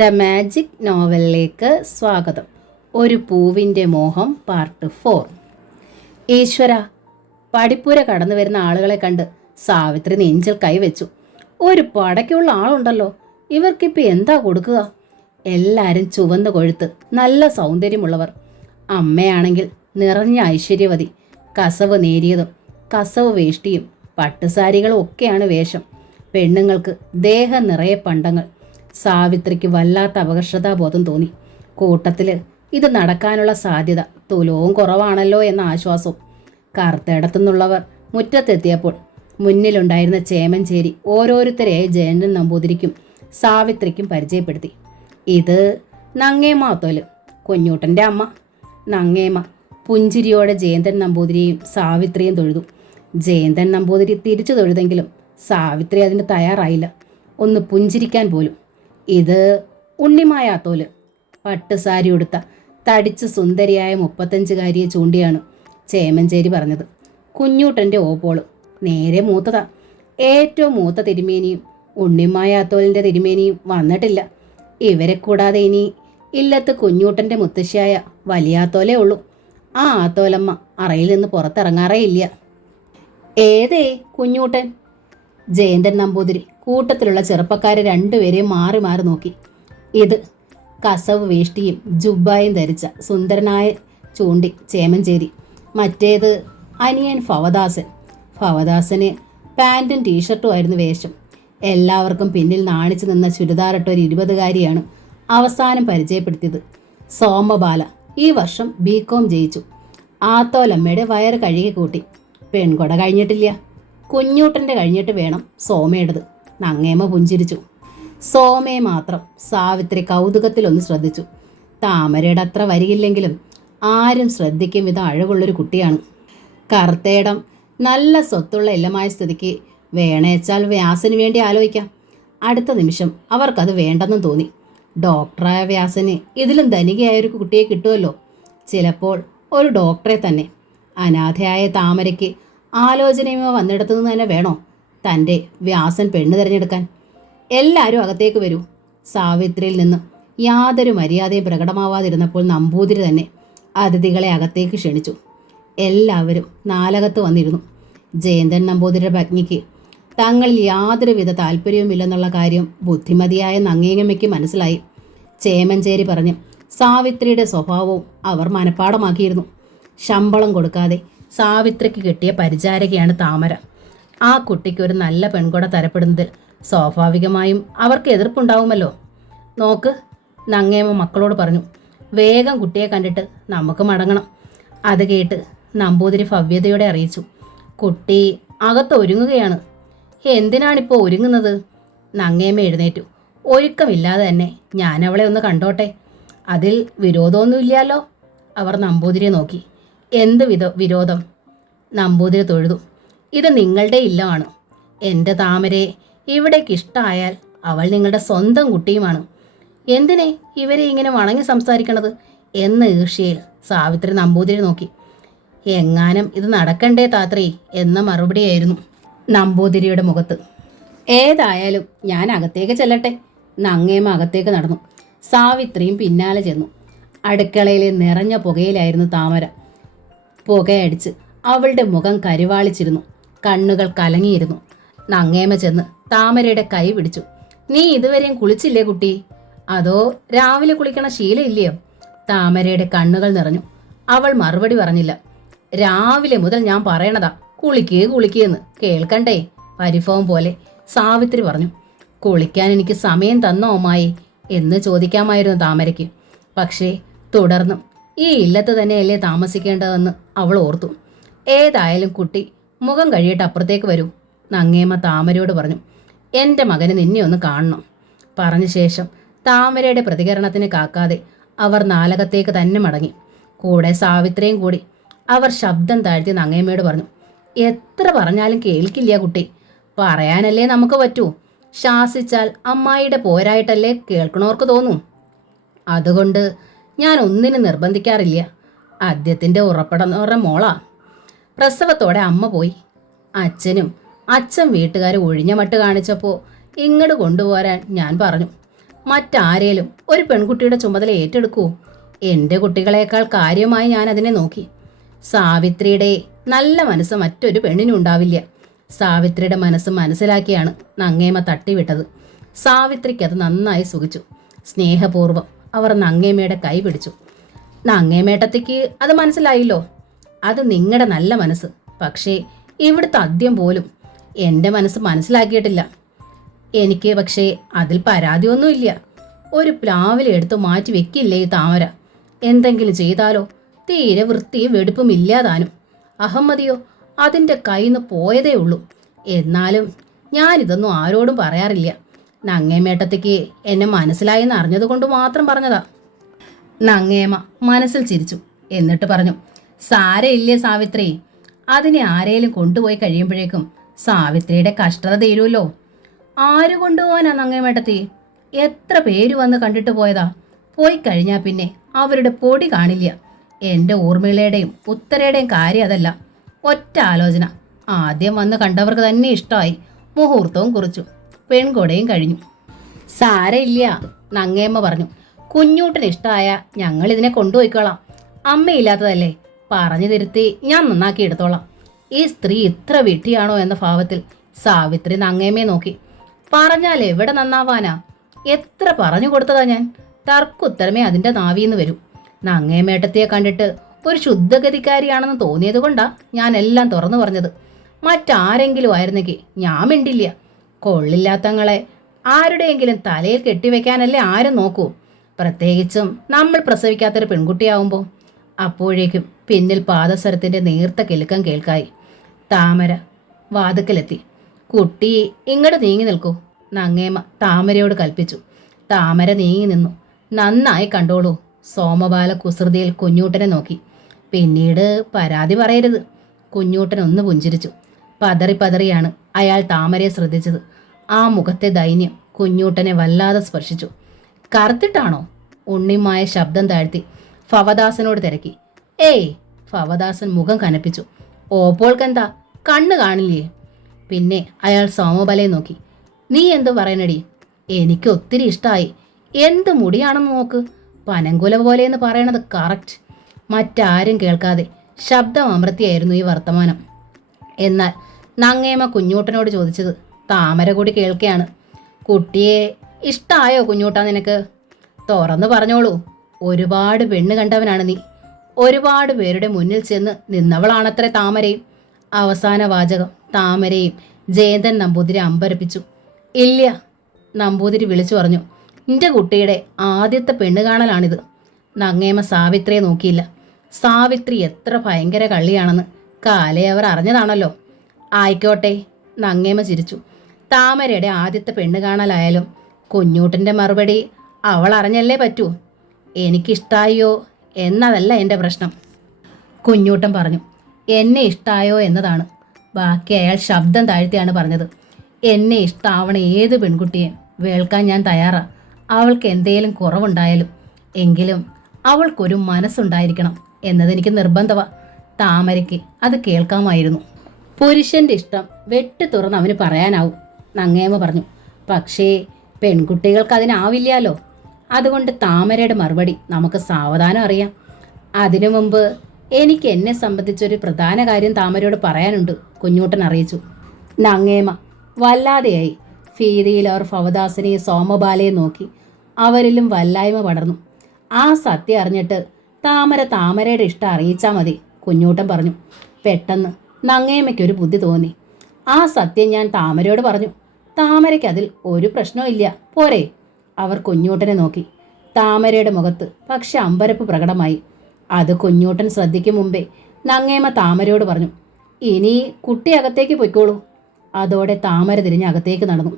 The magic നോവലിലേക്ക് സ്വാഗതം. ഒരു പൂവിൻ്റെ മോഹം പാർട്ട് 4. ഈശ്വര, പടിപ്പുര കടന്നു വരുന്ന ആളുകളെ കണ്ട് സാവിത്രി നെഞ്ചിൽ കൈവച്ചു. ഒരു പടയ്ക്കുള്ള ആളുണ്ടല്ലോ, ഇവർക്കിപ്പോൾ എന്താ കൊടുക്കുക? എല്ലാവരും ചുവന്ന് കൊഴുത്ത് നല്ല സൗന്ദര്യമുള്ളവർ. അമ്മയാണെങ്കിൽ നിറഞ്ഞ ഐശ്വര്യവതി, കസവ് നേരിയതും കസവ് വേഷ്ടിയും പട്ടുസാരികളും ഒക്കെയാണ് വേഷം. പെണ്ണുങ്ങൾക്ക് ദേഹം നിറയെ പണ്ടങ്ങൾ. സാവിത്രിക്ക് വല്ലാത്ത അപകർഷതാബോധം തോന്നി. കൂട്ടത്തിൽ ഇത് നടക്കാനുള്ള സാധ്യത തുലവും കുറവാണല്ലോ എന്ന ആശ്വാസവും. കറുത്തേടത്തുനിന്നുള്ളവർ മുറ്റത്തെത്തിയപ്പോൾ മുന്നിലുണ്ടായിരുന്ന ചേമഞ്ചേരി ഓരോരുത്തരെയായി ജയന്തൻ നമ്പൂതിരിക്കും സാവിത്രിക്കും പരിചയപ്പെടുത്തി. ഇത് നങ്ങേമ്മ തോല്, കുഞ്ഞൂട്ടൻ്റെ അമ്മ. നങ്ങേമ്മ പുഞ്ചിരിയോടെ ജയന്തൻ നമ്പൂതിരിയെയും സാവിത്രിയും തൊഴുതു. ജയന്തൻ നമ്പൂതിരി തിരിച്ചു തൊഴുതെങ്കിലും സാവിത്രി അതിന് തയ്യാറായില്ല, ഒന്ന് പുഞ്ചിരിക്കാൻ പോലും. ഇത് ഉണ്ണിമായാത്തോല്, പട്ടുസാരി ഉടുത്ത തടിച്ച് സുന്ദരിയായ 35-കാരിയെ ചൂണ്ടിയാണ് ചേമഞ്ചേരി പറഞ്ഞത്. കുഞ്ഞൂട്ടൻ്റെ ഓപ്പോള്, നേരെ മൂത്തതാ. ഏറ്റവും മൂത്ത തിരുമേനിയും ഉണ്ണിമായാത്തോലിൻ്റെ തിരുമേനിയും വന്നിട്ടില്ല. ഇവരെ കൂടാതെ ഇനി ഇല്ലത്ത് കുഞ്ഞൂട്ടൻ്റെ മുത്തശ്ശിയായ വലിയാത്തോലേ ഉള്ളൂ. ആ ആത്തോലമ്മ അറയിൽ നിന്ന് പുറത്തിറങ്ങാറേ ഇല്ല. ഏതേ കുഞ്ഞൂട്ടൻ? ജയന്തൻ നമ്പൂതിരി കൂട്ടത്തിലുള്ള ചെറുപ്പക്കാരെ രണ്ടുപേരെയും മാറി മാറി നോക്കി. ഇത് കസവ് വേഷ്ടിയും ജുബ്ബായും ധരിച്ച സുന്ദരനായ ചൂണ്ടി ചേമഞ്ചേരി. മറ്റേത് അനിയൻ ഭവദാസൻ. ഭവദാസന് പാൻറ്റും ടീഷർട്ടും ആയിരുന്നു വേഷം. എല്ലാവർക്കും പിന്നിൽ നാണിച്ചു നിന്ന ചുരിദാറിട്ട ഒരു 20-കാരിയാണ് അവസാനം പരിചയപ്പെടുത്തിയത്. സോമബാല ഈ വർഷം BCom ജയിച്ചു. ആത്തോലമ്മയുടെ വയറ് കഴുകി കൂട്ടി. പെൺകൊട കഴിഞ്ഞിട്ടില്ല, കുഞ്ഞൂട്ടൻ്റെ കഴിഞ്ഞിട്ട് വേണം സോമയുടേത്. നങ്ങേമ്മ പുഞ്ചിരിച്ചു. സോമയെ മാത്രം സാവിത്രി കൗതുകത്തിലൊന്ന് ശ്രദ്ധിച്ചു. താമരയുടെ അത്ര വരികില്ലെങ്കിലും ആരും ശ്രദ്ധിക്കും വിധം അഴകുള്ളൊരു കുട്ടിയാണ്. കറുത്തേടം നല്ല സ്വത്തുള്ള ഇല്ലമായ സ്ഥിതിക്ക് വേണേച്ചാൽ വ്യാസന് വേണ്ടി ആലോചിക്കാം. അടുത്ത നിമിഷം അവർക്കത് വേണ്ടെന്നും തോന്നി. ഡോക്ടറായ വ്യാസന് ഇതിലും ധനികയായ ഒരു കുട്ടിയെ കിട്ടുമല്ലോ. ചിലപ്പോൾ ഒരു ഡോക്ടറെ തന്നെ. അനാഥയായ താമരയ്ക്ക് ആലോചനയുമോ വന്നിടത്തുനിന്ന് തന്നെ വേണോ തൻ്റെ വ്യാസൻ പെണ്ണ് തിരഞ്ഞെടുക്കാൻ? എല്ലാവരും അകത്തേക്ക് വരൂ. സാവിത്രിയിൽ നിന്ന് യാതൊരു മര്യാദയും പ്രകടമാവാതിരുന്നപ്പോൾ നമ്പൂതിരി തന്നെ അതിഥികളെ അകത്തേക്ക് ക്ഷണിച്ചു. എല്ലാവരും നാലകത്ത് വന്നിരുന്നു. ജയന്തൻ നമ്പൂതിരിയുടെ പത്നിക്ക് തങ്ങളിൽ യാതൊരുവിധ താല്പര്യവുമില്ലെന്നുള്ള കാര്യം ബുദ്ധിമതിയായ നങ്ങേങ്ങമ്മയ്ക്ക് മനസ്സിലായി. ചേമഞ്ചേരി പറഞ്ഞ് സാവിത്രിയുടെ സ്വഭാവവും അവർ മനഃപ്പാടമാക്കിയിരുന്നു. ശമ്പളം കൊടുക്കാതെ സാവിത്രിക്ക് കിട്ടിയ പരിചാരകയാണ് താമര. ആ കുട്ടിക്ക് ഒരു നല്ല പെൺകൊട തരപ്പെടുന്നതിൽ സ്വാഭാവികമായും അവർക്ക് എതിർപ്പുണ്ടാവുമല്ലോ. നോക്ക്, നങ്ങേമ്മ മക്കളോട് പറഞ്ഞു, വേഗം കുട്ടിയെ കണ്ടിട്ട് നമുക്ക് മടങ്ങണം. അത് കേട്ട് നമ്പൂതിരി ഭവ്യതയോടെ അറിയിച്ചു, കുട്ടി അകത്ത് ഒരുങ്ങുകയാണ്. എന്തിനാണിപ്പോൾ ഒരുങ്ങുന്നത്? നങ്ങേമ്മ എഴുന്നേറ്റു. ഒരുക്കമില്ലാതെ തന്നെ ഞാൻ അവളെ ഒന്ന് കണ്ടോട്ടെ, അതിൽ വിരോധമൊന്നുമില്ലല്ലോ. അവർ നമ്പൂതിരിയെ നോക്കി. എന്ത് വിരോധം? നമ്പൂതിരി തൊഴുതു. ഇത് നിങ്ങളുടെ ഇല്ലമാണ്. എൻ്റെ താമരയെ ഇവിടേക്ക് ഇഷ്ടമായാൽ അവൾ നിങ്ങളുടെ സ്വന്തം കുട്ടിയുമാണ്. എന്തിനെ ഇവരെ ഇങ്ങനെ വണങ്ങി സംസാരിക്കണത് എന്ന് ഈർഷ്യയിൽ സാവിത്രി നമ്പൂതിരി നോക്കി. എങ്ങാനും ഇത് നടക്കണ്ടേ താത്രി എന്ന മറുപടിയായിരുന്നു നമ്പൂതിരിയുടെ മുഖത്ത്. ഏതായാലും ഞാൻ അകത്തേക്ക് ചെല്ലട്ടെ. നങ്ങേമ്മ അകത്തേക്ക് നടന്നു. സാവിത്രിയും പിന്നാലെ ചെന്നു. അടുക്കളയിലെ നിറഞ്ഞ പുകയിലായിരുന്നു താമര. പുകയടിച്ച് അവളുടെ മുഖം കരുവാളിച്ചിരുന്നു, കണ്ണുകൾ കലങ്ങിയിരുന്നു. നങ്ങേമ്മ ചെന്ന് താമരയുടെ കൈ പിടിച്ചു. നീ ഇതുവരെയും കുളിച്ചില്ലേ കുട്ടി? അതോ രാവിലെ കുളിക്കണ ശീലമില്ലയോ? താമരയുടെ കണ്ണുകൾ നിറഞ്ഞു. അവൾ മറുപടി പറഞ്ഞില്ല. രാവിലെ മുതൽ ഞാൻ പറയണതാ കുളിക്കുകയെന്ന്, കേൾക്കണ്ടേ? പരിഭവം പോലെ സാവിത്രി പറഞ്ഞു. കുളിക്കാൻ എനിക്ക് സമയം തന്നോ അമ്മായി എന്ന് ചോദിക്കാമായിരുന്നു താമരയ്ക്ക്. പക്ഷേ തുടർന്നും ഈ ഇല്ലത്ത് തന്നെയല്ലേ താമസിക്കേണ്ടതെന്ന് അവൾ ഓർത്തു. ഏതായാലും കുട്ടി മുഖം കഴിയിട്ട് അപ്പുറത്തേക്ക് വരൂ, നങ്ങേമ്മ താമരയോട് പറഞ്ഞു. എൻ്റെ മകന് നിന്നെ ഒന്ന് കാണണം. പറഞ്ഞ ശേഷം താമരയുടെ പ്രതികരണത്തിന് കാക്കാതെ അവർ നാലകത്തേക്ക് തന്നെ മടങ്ങി. കൂടെ സാവിത്രിയും കൂടി. അവർ ശബ്ദം താഴ്ത്തി നങ്ങേമ്മയോട് പറഞ്ഞു, എത്ര പറഞ്ഞാലും കേൾക്കില്ല കുട്ടി. പറയാനല്ലേ നമുക്ക് പറ്റൂ. ശാസിച്ചാൽ അമ്മായിയുടെ പോരായിട്ടല്ലേ കേൾക്കണവർക്ക് തോന്നും. അതുകൊണ്ട് ഞാൻ ഒന്നിനും നിർബന്ധിക്കാറില്ല. ആദ്യത്തിൻ്റെ ഉറപ്പടന്നവരുടെ മോളാ. പ്രസവത്തോടെ അമ്മ പോയി. അച്ഛൻ വീട്ടുകാർ ഒഴിഞ്ഞ മട്ട് കാണിച്ചപ്പോൾ ഇങ്ങോട്ട് കൊണ്ടുപോരാൻ ഞാൻ പറഞ്ഞു. മറ്റാരേലും ഒരു പെൺകുട്ടിയുടെ ചുമതല ഏറ്റെടുക്കുവോ? എൻ്റെ കുട്ടികളെക്കാൾ കാര്യമായി ഞാൻ അതിനെ നോക്കി. സാവിത്രിയുടെ നല്ല മനസ്സ് മറ്റൊരു പെണ്ണിനും ഉണ്ടാവില്ല. സാവിത്രിയുടെ മനസ്സ് മനസ്സിലാക്കിയാണ് നങ്ങേമ തട്ടിവിട്ടത്. സാവിത്രിക്ക് അത് നന്നായി സുഖിച്ചു. സ്നേഹപൂർവ്വം അവർ നങ്ങേമയുടെ കൈ പിടിച്ചു. നങ്ങേമേട്ടത്തിക്ക് അത് മനസ്സിലായില്ലോ. അത് നിങ്ങളുടെ നല്ല മനസ്സ്. പക്ഷേ ഇവിടുത്തെ ആദ്യം പോലും എൻ്റെ മനസ്സ് മനസ്സിലാക്കിയിട്ടില്ല. എനിക്ക് പക്ഷേ അതിൽ പരാതിയൊന്നുമില്ല. ഒരു പ്ലാവിലെ എടുത്ത് മാറ്റി വെക്കില്ലേ ഈ താമര? എന്തെങ്കിലും ചെയ്താലോ? തീരെ വൃത്തിയും വെടുപ്പും ഇല്ലാതാനും. അഹമ്മദിയോ അതിൻ്റെ കയ്യിൽ നിന്ന് പോയതേ ഉള്ളൂ. എന്നാലും ഞാനിതൊന്നും ആരോടും പറയാറില്ല. നങ്ങേമേട്ടത്തേക്ക് എന്നെ മനസ്സിലായെന്ന് അറിഞ്ഞതുകൊണ്ട് മാത്രം പറഞ്ഞതാ. നങ്ങേമ മനസ്സിൽ ചിരിച്ചു. എന്നിട്ട് പറഞ്ഞു, സാരയില്ലേ സാവിത്രി, അതിനെ ആരേലും കൊണ്ടുപോയി കഴിയുമ്പോഴേക്കും സാവിത്രിയുടെ കഷ്ടത തീരുമല്ലോ. ആര് കൊണ്ടുപോകാനാ നങ്ങേമേട്ടത്തി? എത്ര പേര് വന്ന് കണ്ടിട്ട് പോയതാ. പോയി കഴിഞ്ഞാൽ പിന്നെ അവരുടെ പൊടി കാണില്ല. എൻ്റെ ഊർമിളയുടെയും ഉത്തരയുടെയും കാര്യം അതല്ല. ഒറ്റ ആലോചന. ആദ്യം വന്ന് കണ്ടവർക്ക് തന്നെ ഇഷ്ടമായി. മുഹൂർത്തവും കുറിച്ചു. പെൺകൊടയും കഴിഞ്ഞു. സാരയില്ല, നങ്ങേമ്മ പറഞ്ഞു. കുഞ്ഞൂട്ടിന് ഇഷ്ടമായ ഞങ്ങളിതിനെ കൊണ്ടുപോയിക്കോളാം. അമ്മയില്ലാത്തതല്ലേ, പറഞ്ഞു തിരുത്തി ഞാൻ നന്നാക്കി എടുത്തോളാം. ഈ സ്ത്രീ ഇത്ര വിട്ടിയാണോ എന്ന ഭാവത്തിൽ സാവിത്രി നങ്ങേമ്മയെ നോക്കി. പറഞ്ഞാൽ എവിടെ നന്നാവാനാ? എത്ര പറഞ്ഞു കൊടുത്തതാ ഞാൻ. തർക്കുത്തരമേ അതിൻ്റെ നാവീന്ന് വരൂ. നങ്ങേമേട്ടത്തിയെ കണ്ടിട്ട് ഒരു ശുദ്ധഗതിക്കാരിയാണെന്ന് തോന്നിയത് കൊണ്ടാ ഞാൻ എല്ലാം തുറന്നു പറഞ്ഞത്. മറ്റാരെങ്കിലും ആയിരുന്നെങ്കിൽ ഞാൻ മിണ്ടില്ല. കൊള്ളില്ലാത്തങ്ങളെ ആരുടെയെങ്കിലും തലയിൽ കെട്ടിവെക്കാനല്ലേ ആരും നോക്കൂ. പ്രത്യേകിച്ചും നമ്മൾ പ്രസവിക്കാത്തൊരു പെൺകുട്ടിയാവുമ്പോൾ. അപ്പോഴേക്കും പിന്നിൽ പാദസരത്തിൻ്റെ നേർത്ത കിലുക്കം കേൾക്കായി. താമര വാതുക്കലെത്തി. കുട്ടി ഇങ്ങോട്ട് നീങ്ങി നിൽക്കൂ, നങ്ങേമ താമരയോട് കൽപ്പിച്ചു. താമര നീങ്ങി നിന്നു. നന്നായി കണ്ടോളൂ. സോമബാല കുസൃതിയിൽ കുഞ്ഞൂട്ടനെ നോക്കി. പിന്നീട് പരാതി പറയരുത്. കുഞ്ഞൂട്ടൻ ഒന്ന് പുഞ്ചിരിച്ചു. പതറി പതറിയാണ് അയാൾ താമരയെ ശ്രദ്ധിച്ചത്. ആ മുഖത്തെ ദൈന്യം കുഞ്ഞൂട്ടനെ വല്ലാതെ സ്പർശിച്ചു. കറുത്തിട്ടാണോ? ഉണ്ണിമായ ശബ്ദം താഴ്ത്തി ഫവദാസനോട് തിരക്കി. ഏയ്, ഫവദാസൻ മുഖം കനപ്പിച്ചു. ഓപ്പോൾക്കെന്താ, കണ്ണ് കാണില്ലേ? പിന്നെ അയാൾ സോമബലയെ നോക്കി. നീ എന്തു പറയണടി? എനിക്ക് ഒത്തിരി ഇഷ്ടമായി. എന്ത് മുടിയാണെന്ന് നോക്ക്. പനങ്കുല പോലെയെന്ന് പറയണത് കറക്റ്റ്. മറ്റാരും കേൾക്കാതെ ശബ്ദം അമർത്തിയായിരുന്നു ഈ വർത്തമാനം. എന്നാൽ നങ്ങേമ കുഞ്ഞൂട്ടനോട് ചോദിച്ചത് താമര കൂടി കേൾക്കുകയാണ്. കുട്ടിയെ ഇഷ്ടമായോ കുഞ്ഞൂട്ടാ നിനക്ക്? തുറന്നു പറഞ്ഞോളൂ. ഒരുപാട് പെണ്ണ് കണ്ടവനാണ് നീ. ഒരുപാട് പേരുടെ മുന്നിൽ ചെന്ന് നിന്നവളാണത്രേ താമരയും. അവസാന വാചകം താമരയും ജയന്തൻ നമ്പൂതിരി അമ്പരപ്പിച്ചു. ഇല്ല, നമ്പൂതിരി വിളിച്ചു പറഞ്ഞു. നിന്റെ കുട്ടിയുടെ ആദ്യത്തെ പെണ്ണ് കാണലാണിത്. നങ്ങേമ സാവിത്രിയെ നോക്കിയില്ല. സാവിത്രി എത്ര ഭയങ്കര കള്ളിയാണെന്ന് കാലേ അവർ അറിഞ്ഞതാണല്ലോ. ആയിക്കോട്ടെ, നങ്ങേമ ചിരിച്ചു. താമരയുടെ ആദ്യത്തെ പെണ്ണ് കാണലായാലും കുഞ്ഞൂട്ടൻ്റെ മറുപടി അവൾ അറിഞ്ഞല്ലേ പറ്റൂ. എനിക്കിഷ്ടായോ എന്നതല്ല എൻ്റെ പ്രശ്നം, കുഞ്ഞൂട്ടൻ പറഞ്ഞു. എന്നെ ഇഷ്ടായോ എന്നതാണ്. ബാക്കി അയാൾ ശബ്ദം താഴ്ത്തിയാണ് പറഞ്ഞത്. എന്നെ ഇഷ്ടാവണ ഏത് പെൺകുട്ടിയെ വേൾക്കാൻ ഞാൻ തയ്യാറാ. അവൾക്ക് എന്തേലും കുറവുണ്ടായാലും. എങ്കിലും അവൾക്കൊരു മനസ്സുണ്ടായിരിക്കണം എന്നതെനിക്ക് നിർബന്ധമാ. താമരയ്ക്ക് അത് കേൾക്കാമായിരുന്നു. പുരുഷൻ്റെ ഇഷ്ടം വെട്ടി തുറന്ന് അവന് പറയാനാവും, നങ്ങേമ പറഞ്ഞു. പക്ഷേ പെൺകുട്ടികൾക്ക് അതിനാവില്ലല്ലോ. അതുകൊണ്ട് താമരയുടെ മറുപടി നമുക്ക് സാവധാനം അറിയാം. അതിനു മുമ്പ് എനിക്ക് എന്നെ സംബന്ധിച്ചൊരു പ്രധാന കാര്യം താമരയോട് പറയാനുണ്ട്, കുഞ്ഞൂട്ടൻ അറിയിച്ചു. നങ്ങേമ വല്ലാതെയായി. ഫീതിയിൽ അവർ ഫവദാസനെ സോമബാലയെ നോക്കി. അവരിലും വല്ലായ്മ പടർന്നു. ആ സത്യം അറിഞ്ഞിട്ട് താമരയുടെ ഇഷ്ടം അറിയിച്ചാൽ മതി, കുഞ്ഞൂട്ടൻ പറഞ്ഞു. പെട്ടെന്ന് നങ്ങേമയ്ക്കൊരു ബുദ്ധി തോന്നി. ആ സത്യം ഞാൻ താമരയോട് പറഞ്ഞു. താമരയ്ക്ക് അതിൽ ഒരു പ്രശ്നവും പോരെ? അവർ കുഞ്ഞൂട്ടനെ നോക്കി. താമരയുടെ മുഖത്ത് പക്ഷെ അമ്പരപ്പ് പ്രകടമായി. അത് കുഞ്ഞൂട്ടൻ ശ്രദ്ധിക്കും മുമ്പേ നങ്ങേമ താമരയോട് പറഞ്ഞു. ഇനി കുട്ടി അകത്തേക്ക് പൊയ്ക്കോളൂ. അതോടെ താമര തിരിഞ്ഞ് അകത്തേക്ക് നടന്നു.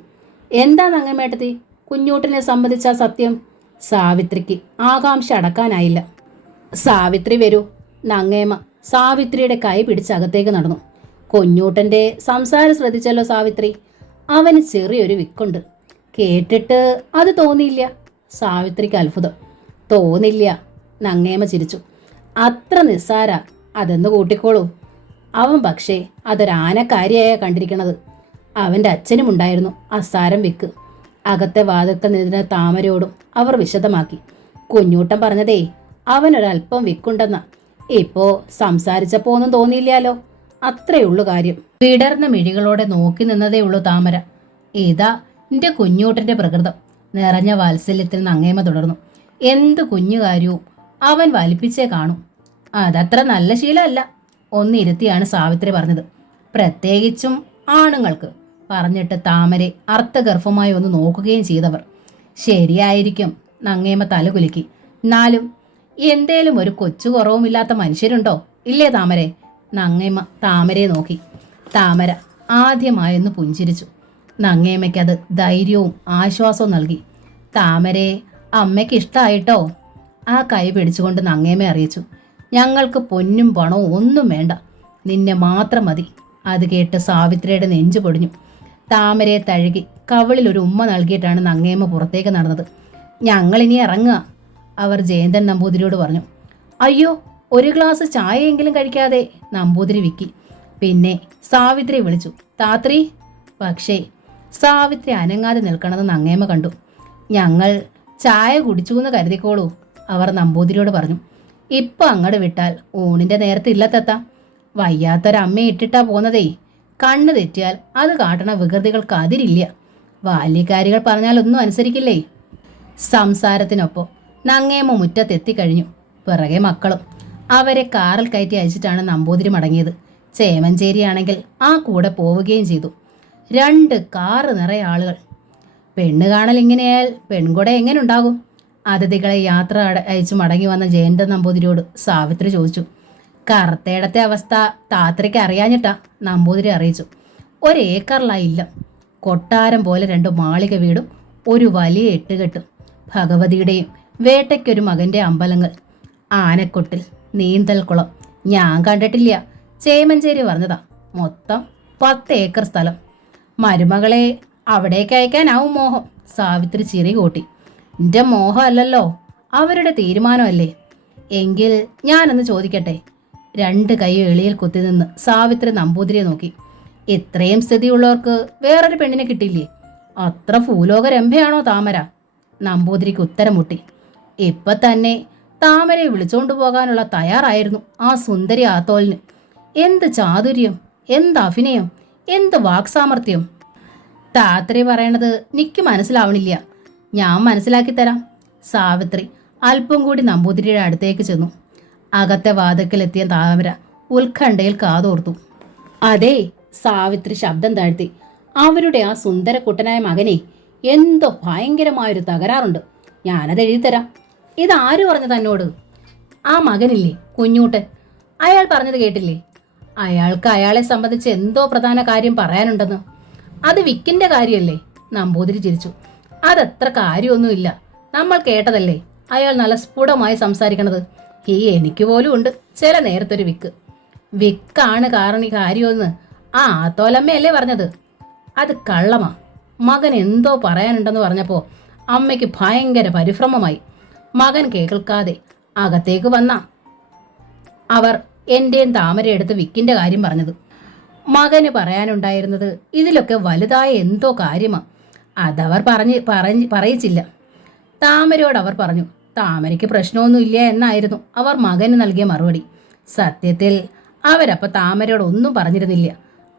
എന്താ നങ്ങമേട്ടത്തി കുഞ്ഞൂട്ടനെ സംബന്ധിച്ച സത്യം? സാവിത്രിക്ക് ആകാംക്ഷ അടക്കാനായില്ല. സാവിത്രി വരൂ. നങ്ങേമ സാവിത്രിയുടെ കൈ പിടിച്ച് അകത്തേക്ക് നടന്നു. കുഞ്ഞൂട്ടൻ്റെ സംസാരം ശ്രദ്ധിച്ചല്ലോ സാവിത്രി. അവന് ചെറിയൊരു വിക്കുണ്ട്. കേട്ടിട്ട് അത് തോന്നിയില്ല. സാവിത്രിക്ക് അത്ഭുതം. തോന്നില്ല, നങ്ങേമ ചിരിച്ചു. അത്ര നിസ്സാര അതെന്ന് കൂട്ടിക്കോളൂ. അവൻ പക്ഷേ അതൊരാനക്കാരിയായ കണ്ടിരിക്കണത്. അവൻ്റെ അച്ഛനുമുണ്ടായിരുന്നു അസാരം വിക്ക്. അകത്തെ വാതിൽക്കൽ നിന്ന താമരയോടും അവർ വിശദമാക്കി. കുഞ്ഞൂട്ടൻ പറഞ്ഞതേ അവനൊരല്പം വിക്കുണ്ടെന്ന. ഇപ്പോ സംസാരിച്ചപ്പോ ഒന്നും തോന്നിയില്ലാലോ. അത്രയുള്ളു കാര്യം. വിടർന്ന മിഴികളോടെ നോക്കി നിന്നതേ ഉള്ളൂ താമര. ഇതാ എന്റെ കുഞ്ഞൂട്ടന്റെ പ്രകൃതം. നിറഞ്ഞ വാത്സല്യത്തിൽ നങ്ങേമ തുടർന്നു. എന്ത് കുഞ്ഞു കാര്യവും അവൻ വലിപ്പിച്ചേ കാണും. അതത്ര നല്ല ശീലമല്ല. ഒന്നിരുത്തിയാണ് സാവിത്രി പറഞ്ഞത്. പ്രത്യേകിച്ചും ആണുങ്ങൾക്ക്. പറഞ്ഞിട്ട് താമരെ അർത്ഥഗർഭമായി ഒന്ന് നോക്കുകയും ചെയ്തവർ. ശരിയായിരിക്കും. നങ്ങേമ തലകുലുക്കി. എന്നാലും എന്തേലും ഒരു കൊച്ചു കുറവുമില്ലാത്ത മനുഷ്യരുണ്ടോ ഇല്ലേ താമരെ? നങ്ങേമ താമരയെ നോക്കി. താമര ആദ്യമായൊന്ന് പുഞ്ചിരിച്ചു. നങ്ങേമയ്ക്കത് ധൈര്യവും ആശ്വാസവും നൽകി. താമരയെ അമ്മയ്ക്ക് ഇഷ്ടമായിട്ടോ? ആ കൈ പിടിച്ചുകൊണ്ട് നങ്ങേമ അറിയിച്ചു. ഞങ്ങൾക്ക് പൊന്നും പണവും ഒന്നും വേണ്ട, നിന്നെ മാത്രം മതി. അത് കേട്ട് സാവിത്രിയുടെ നെഞ്ചു പൊടിഞ്ഞു. താമരയെ തഴുകി കവിളിൽ ഒരു ഉമ്മ നൽകിയിട്ടാണ് നങ്ങേമ പുറത്തേക്ക് നടന്നത്. ഞങ്ങളിനി ഇറങ്ങുക, അവർ ജയന്തൻ നമ്പൂതിരിയോട് പറഞ്ഞു. അയ്യോ, ഒരു ഗ്ലാസ് ചായയെങ്കിലും കഴിക്കാതെ, നമ്പൂതിരി വിക്കി. പിന്നെ സാവിത്രി വിളിച്ചു. താത്രി. പക്ഷേ സാവിത്രി അനങ്ങാതെ നിൽക്കണമെന്ന് നങ്ങേമ കണ്ടു. ഞങ്ങൾ ചായ കുടിച്ചു എന്ന് കരുതിക്കോളൂ, അവർ നമ്പൂതിരിയോട് പറഞ്ഞു. ഇപ്പം അങ്ങോട്ട് വിട്ടാൽ ഊണിന്റെ നേരത്തെ ഇല്ലത്തെത്താം. വയ്യാത്തൊരമ്മയെ ഇട്ടിട്ടാ പോന്നതേ. കണ്ണ് തെറ്റിയാൽ അത് കാട്ടണ വികൃതികൾക്ക് അതിരില്ല. ബാല്യക്കാരികൾ പറഞ്ഞാലൊന്നും അനുസരിക്കില്ലേ. സംസാരത്തിനൊപ്പം നങ്ങേമ മുറ്റത്തെത്തിക്കഴിഞ്ഞു. പിറകെ മക്കളും. അവരെ കാറിൽ കയറ്റി അയച്ചിട്ടാണ് നമ്പൂതിരി മടങ്ങിയത്. ചേമഞ്ചേരിയാണെങ്കിൽ ആ കൂടെ പോവുകയും ചെയ്തു. 2 കാറ് നിറയെ ആളുകൾ. പെണ്ണ് കാണൽ ഇങ്ങനെയായാൽ പെൺകുട എങ്ങനെ ഉണ്ടാകും? അതിഥികളെ യാത്ര അയച്ചു മടങ്ങി വന്ന ജയന്തൻ നമ്പൂതിരിയോട് സാവിത്രി ചോദിച്ചു. കറുത്തേടത്തെ അവസ്ഥ താത്രിക്ക് അറിയാഞ്ഞിട്ടാ, നമ്പൂതിരി അറിയിച്ചു. 1 ഏക്കറിലായില്ല. കൊട്ടാരം പോലെ 2 മാളിക വീടും ഒരു വലിയ 8 കെട്ടും. ഭഗവതിയുടെയും വേട്ടയ്ക്കൊരു മകന്റെ അമ്പലങ്ങൾ. ആനക്കൊട്ടിൽ, നീന്തൽക്കുളം. ഞാൻ കണ്ടിട്ടില്ല, ചേമഞ്ചേരി പറഞ്ഞതാ. മൊത്തം 10 ഏക്കർ സ്ഥലം. മരുമകളെ അവിടേക്ക് അയക്കാനാവും മോഹം, സാവിത്രി ചിരി കൂട്ടി. എൻ്റെ മോഹമല്ലല്ലോ, അവരുടെ തീരുമാനമല്ലേ. എങ്കിൽ ഞാനൊന്ന് ചോദിക്കട്ടെ? 2 കൈ എളിയിൽ കുത്തി നിന്ന് സാവിത്രി നമ്പൂതിരിയെ നോക്കി. ഇത്രയും സ്ഥിതിയുള്ളവർക്ക് വേറൊരു പെണ്ണിനെ കിട്ടില്ലേ? അത്ര ഭൂലോക രംഭയാണോ താമര? നമ്പൂതിരിക്ക് ഉത്തരം മുട്ടി. ഇപ്പൊ തന്നെ താമരയെ വിളിച്ചോണ്ടു പോകാനുള്ള തയ്യാറായിരുന്നു ആ സുന്ദരി ആത്തോലിന്. എന്ത് ചാതുര്യം, എന്ത് അഭിനയം, എന്ത് വാക്സാമർത്ഥ്യം! താത്രി പറയണത് നിക്ക് മനസ്സിലാവണില്ല. ഞാൻ മനസ്സിലാക്കി തരാം. സാവിത്രി അല്പം കൂടി നമ്പൂതിരിയുടെ അടുത്തേക്ക് ചെന്നു. അകത്തെ വാതിൽക്കലെത്തിയ താമര ഉത്കണ്ഠയിൽ കാതോർത്തു. അതേ, സാവിത്രി ശബ്ദം താഴ്ത്തി. അവരുടെ ആ സുന്ദരക്കുട്ടനായ മകനെ എന്തോ ഭയങ്കരമായൊരു തകരാറുണ്ട്. ഞാനത് എഴുതിത്തരാം. ഇതാര് പറഞ്ഞു തന്നോട്? ആ മകനില്ലേ, കുഞ്ഞൂട്ടൻ. അയാൾ പറഞ്ഞത് കേട്ടില്ലേ? അയാൾക്ക് അയാളെ സംബന്ധിച്ച് എന്തോ പ്രധാന കാര്യം പറയാനുണ്ടെന്ന്. അത് വിക്കിന്റെ കാര്യമല്ലേ? നമ്പൂതിരി ചിരിച്ചു. അതത്ര കാര്യമൊന്നുമില്ല, നമ്മൾ കേട്ടതല്ലേ. അയാൾ നല്ല സ്ഫുടമായി സംസാരിക്കണത്. എനിക്ക് പോലും ഉണ്ട് ചില നേരത്തൊരു വിക്ക്. വിക്കാണ് കാര്യമെന്ന് ആ തോലമ്മയല്ലേ പറഞ്ഞത്? അത് കള്ളമാ. മകൻ എന്തോ പറയാനുണ്ടെന്ന് പറഞ്ഞപ്പോൾ അമ്മയ്ക്ക് ഭയങ്കര പരിഭ്രമമായി. മകൻ കേൾക്കാതെ അകത്തേക്ക് വന്ന അവർ എൻ്റെയും താമരയെടുത്ത് വിക്കിന്റെ കാര്യം പറഞ്ഞത്. മകന് പറയാനുണ്ടായിരുന്നത് ഇതിലൊക്കെ വലുതായ എന്തോ കാര്യമാ. അതവർ പറയിച്ചില്ല. താമരയോട് അവർ പറഞ്ഞു. താമരയ്ക്ക് പ്രശ്നമൊന്നുമില്ല എന്നായിരുന്നു അവർ മകന് നൽകിയ മറുപടി. സത്യത്തിൽ അവരപ്പോൾ താമരയോട് ഒന്നും പറഞ്ഞിരുന്നില്ല.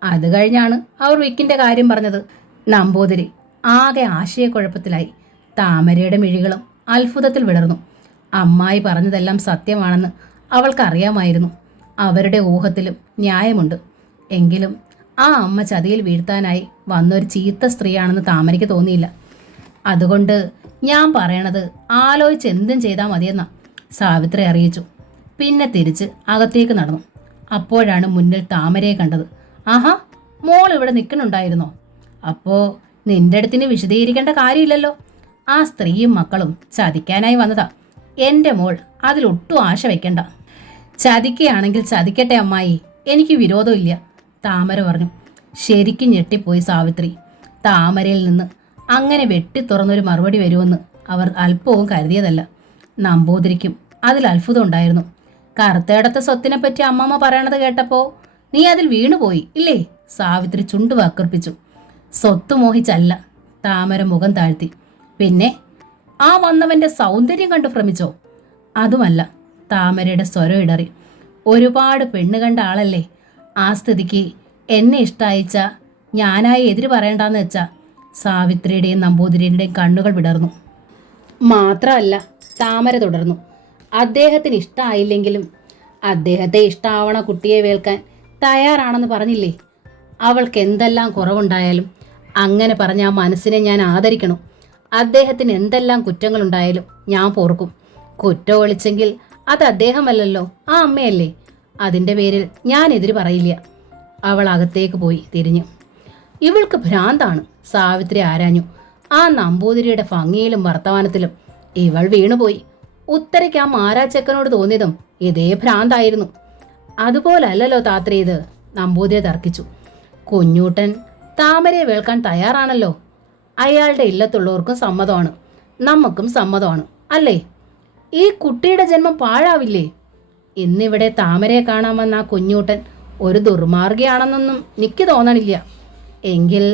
അത് കഴിഞ്ഞാണ് അവർ വിക്കിന്റെ കാര്യം പറഞ്ഞത്. നമ്പൂതിരി ആകെ ആശയക്കുഴപ്പത്തിലായി. താമരയുടെ മിഴികളും അത്ഭുതത്തിൽ വിടർന്നു. അമ്മായി പറഞ്ഞതെല്ലാം സത്യമാണെന്ന് അവൾക്കറിയാമായിരുന്നു. അവരുടെ ഊഹത്തിലും ന്യായമുണ്ട്. എങ്കിലും ആ അമ്മ ചതിയിൽ വീഴ്ത്താനായി വന്നൊരു ചീത്ത സ്ത്രീയാണെന്ന് താമരയ്ക്ക് തോന്നിയില്ല. അതുകൊണ്ട് ഞാൻ പറയണത് ആലോചിച്ച് എന്തും ചെയ്താൽ മതിയെന്നാ സാവിത്രി അറിയിച്ചു. പിന്നെ തിരിച്ച് അകത്തേക്ക് നടന്നു. അപ്പോഴാണ് മുന്നിൽ താമരയെ കണ്ടത്. ആഹാ, മോൾ ഇവിടെ നിൽക്കണുണ്ടായിരുന്നോ? അപ്പോ നിന്റെ അടുത്തിന് വിശദീകരിക്കേണ്ട കാര്യമില്ലല്ലോ. ആ സ്ത്രീയും മക്കളും ചതിക്കാനായി വന്നതാ. എൻ്റെ മോൾ അതിലൊട്ടും ആശ വെക്കണ്ട. ചതിക്കുകയാണെങ്കിൽ ചതിക്കട്ടെ അമ്മായി, എനിക്ക് വിരോധമില്ല, താമര പറഞ്ഞു. ശരിക്കും ഞെട്ടിപ്പോയി സാവിത്രി. താമരയിൽ നിന്ന് അങ്ങനെ വെട്ടി തുറന്നൊരു മറുപടി വരുമെന്ന് അവർ അല്പവും കരുതിയതല്ല. നമ്പൂതിരിക്കും അതിൽ അത്ഭുതം ഉണ്ടായിരുന്നു. കറുത്തേടത്തെ സ്വത്തിനെ പറ്റി അമ്മമ്മ പറയണത് കേട്ടപ്പോ നീ അതിൽ വീണുപോയി ഇല്ലേ? സാവിത്രി ചുണ്ടു വക്കർപ്പിച്ചു. സ്വത്ത് മോഹിച്ചല്ല, താമര മുഖം താഴ്ത്തി. പിന്നെ ആ വന്നവന്റെ സൗന്ദര്യം കണ്ടു ഭ്രമിച്ചോ? അതുമല്ല. താമരയുടെ സ്വരം ഇടറി. ഒരുപാട് പെണ്ണ് കണ്ട ആളല്ലേ. ആ സ്ഥിതിക്ക് എന്നെ ഇഷ്ടമായിച്ച ഞാനായി എതിര് പറയണ്ടെന്ന് വെച്ചാ. സാവിത്രിയുടെയും നമ്പൂതിരിയുടെയും കണ്ണുകൾ വിടർന്നു. മാത്രമല്ല, താമര തുടർന്നു, അദ്ദേഹത്തിന് ഇഷ്ടമായില്ലെങ്കിലും അദ്ദേഹത്തെ ഇഷ്ടമാവണ കുട്ടിയെ വേൽക്കാൻ തയ്യാറാണെന്ന് പറഞ്ഞില്ലേ. അവൾക്ക് എന്തെല്ലാം കുറവുണ്ടായാലും അങ്ങനെ പറഞ്ഞ ആ മനസ്സിനെ ഞാൻ ആദരിക്കണം. അദ്ദേഹത്തിന് എന്തെല്ലാം കുറ്റങ്ങളുണ്ടായാലും ഞാൻ പോർക്കും. കുറ്റം ഒളിച്ചെങ്കിൽ അത് അദ്ദേഹമല്ലല്ലോ, ആ അമ്മയല്ലേ. അതിൻ്റെ പേരിൽ ഞാൻ എതിര് പറയില്ല. അവൾ അകത്തേക്ക് പോയി തിരിഞ്ഞു. ഇവൾക്ക് ഭ്രാന്താണ്. സാവിത്രി ആരാഞ്ഞു. ആ നമ്പൂതിരിയുടെ ഭംഗിയിലും വർത്തമാനത്തിലും ഇവൾ വീണുപോയി. ഉത്തരയ്ക്ക് ആ മാരാച്ചക്കനോട് തോന്നിയതും ഇതേ ഭ്രാന്തായിരുന്നു. അതുപോലല്ലോ താത്രി ഇത്, നമ്പൂതിരി തർക്കിച്ചു. കുഞ്ഞൂട്ടൻ താമരയെ വേൾക്കാൻ തയ്യാറാണല്ലോ. അയാളുടെ ഇല്ലത്തുള്ളവർക്കും സമ്മതമാണ്, നമുക്കും സമ്മതമാണ് അല്ലേ. ഈ കുട്ടിയുടെ ജന്മം പാഴാവില്ലേ. ഇന്നിവിടെ താമരയെ കാണാൻ വന്ന ആ കുഞ്ഞൂട്ടൻ ഒരു ദുർമാർഗിയാണെന്നൊന്നും എനിക്ക് തോന്നണില്ല. എങ്കിൽ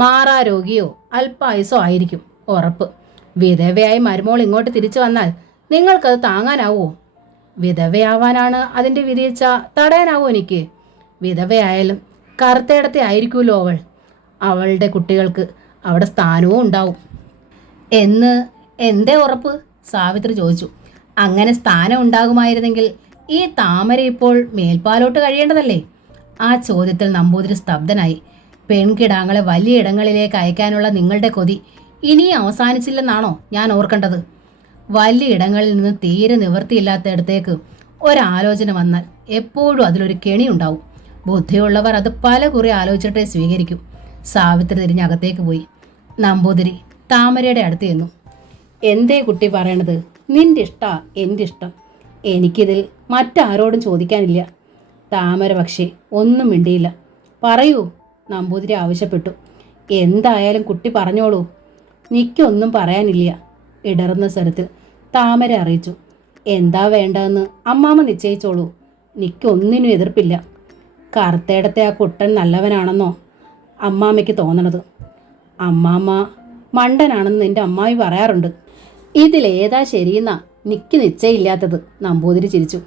മാറാരോഗിയോ അല്പായുസോ ആയിരിക്കും ഉറപ്പ്. വിധവയായി മരുമോൾ ഇങ്ങോട്ട് തിരിച്ചു വന്നാൽ നിങ്ങൾക്കത് താങ്ങാനാവോ? വിധവയാവാനാണ് അതിൻ്റെ വിധിച്ച തടയാനാവോ എനിക്ക്? വിധവയായാലും കറുത്തേടത്തെ ആയിരിക്കുമല്ലോ അവൾ. അവളുടെ കുട്ടികൾക്ക് അവിടെ സ്ഥാനവും ഉണ്ടാവും എന്ന് എന്തേ ഉറപ്പ്? സാവിത്രി ചോദിച്ചു. അങ്ങനെ സ്ഥാനം ഉണ്ടാകുമായിരുന്നെങ്കിൽ ഈ താമര ഇപ്പോൾ മേൽപ്പാലോട്ട് കഴിയേണ്ടതല്ലേ? ആ ചോദ്യത്തിൽ നമ്പൂതിരി സ്തബ്ധനായി. പെൺകിടാങ്ങളെ വലിയ ഇടങ്ങളിലേക്ക് അയക്കാനുള്ള നിങ്ങളുടെ കൊതി ഇനിയും അവസാനിച്ചില്ലെന്നാണോ ഞാൻ ഓർക്കേണ്ടത്? വലിയ ഇടങ്ങളിൽ നിന്ന് തീരെ നിവൃത്തിയില്ലാത്തയിടത്തേക്ക് ഒരാലോചന വന്നാൽ എപ്പോഴും അതിലൊരു കെണി ഉണ്ടാവും. ബുദ്ധിയുള്ളവർ അത് പല കുറി ആലോചിച്ചിട്ടേ സ്വീകരിക്കും. സാവിത്രി തിരിഞ്ഞ് അകത്തേക്ക് പോയി. നമ്പൂതിരി താമരയുടെ അടുത്ത് ചെന്നു. എന്തേ കുട്ടി പറയണത്? നിന്റെ ഇഷ്ടാ എൻ്റെ ഇഷ്ടം. എനിക്കിതിൽ മറ്റാരോടും ചോദിക്കാനില്ല. താമര പക്ഷേ ഒന്നും മിണ്ടിയില്ല. പറയൂ, നമ്പൂതിരി ആവശ്യപ്പെട്ടു. എന്തായാലും കുട്ടി പറഞ്ഞോളൂ. നിക്കൊന്നും പറയാനില്ല, ഇടറുന്ന സ്വരത്തിൽ താമര അറിയിച്ചു. എന്താ വേണ്ടതെന്ന് അമ്മാമ്മ നിശ്ചയിച്ചോളൂ. നിക്കൊന്നിനും എതിർപ്പില്ല. കറുത്തേടത്തെ ആ കുട്ടൻ നല്ലവനാണെന്നോ അമ്മാമ്മയ്ക്ക് തോന്നണത്? അമ്മാമ്മ മണ്ടനാണെന്ന് നിന്റെ അമ്മായി പറയാറുണ്ട്. ഇതിലേതാ ശരിയെന്നാ നിക്ക് നിശ്ചയില്ലാത്തത്. നമ്പൂതിരി ചിരിച്ചു.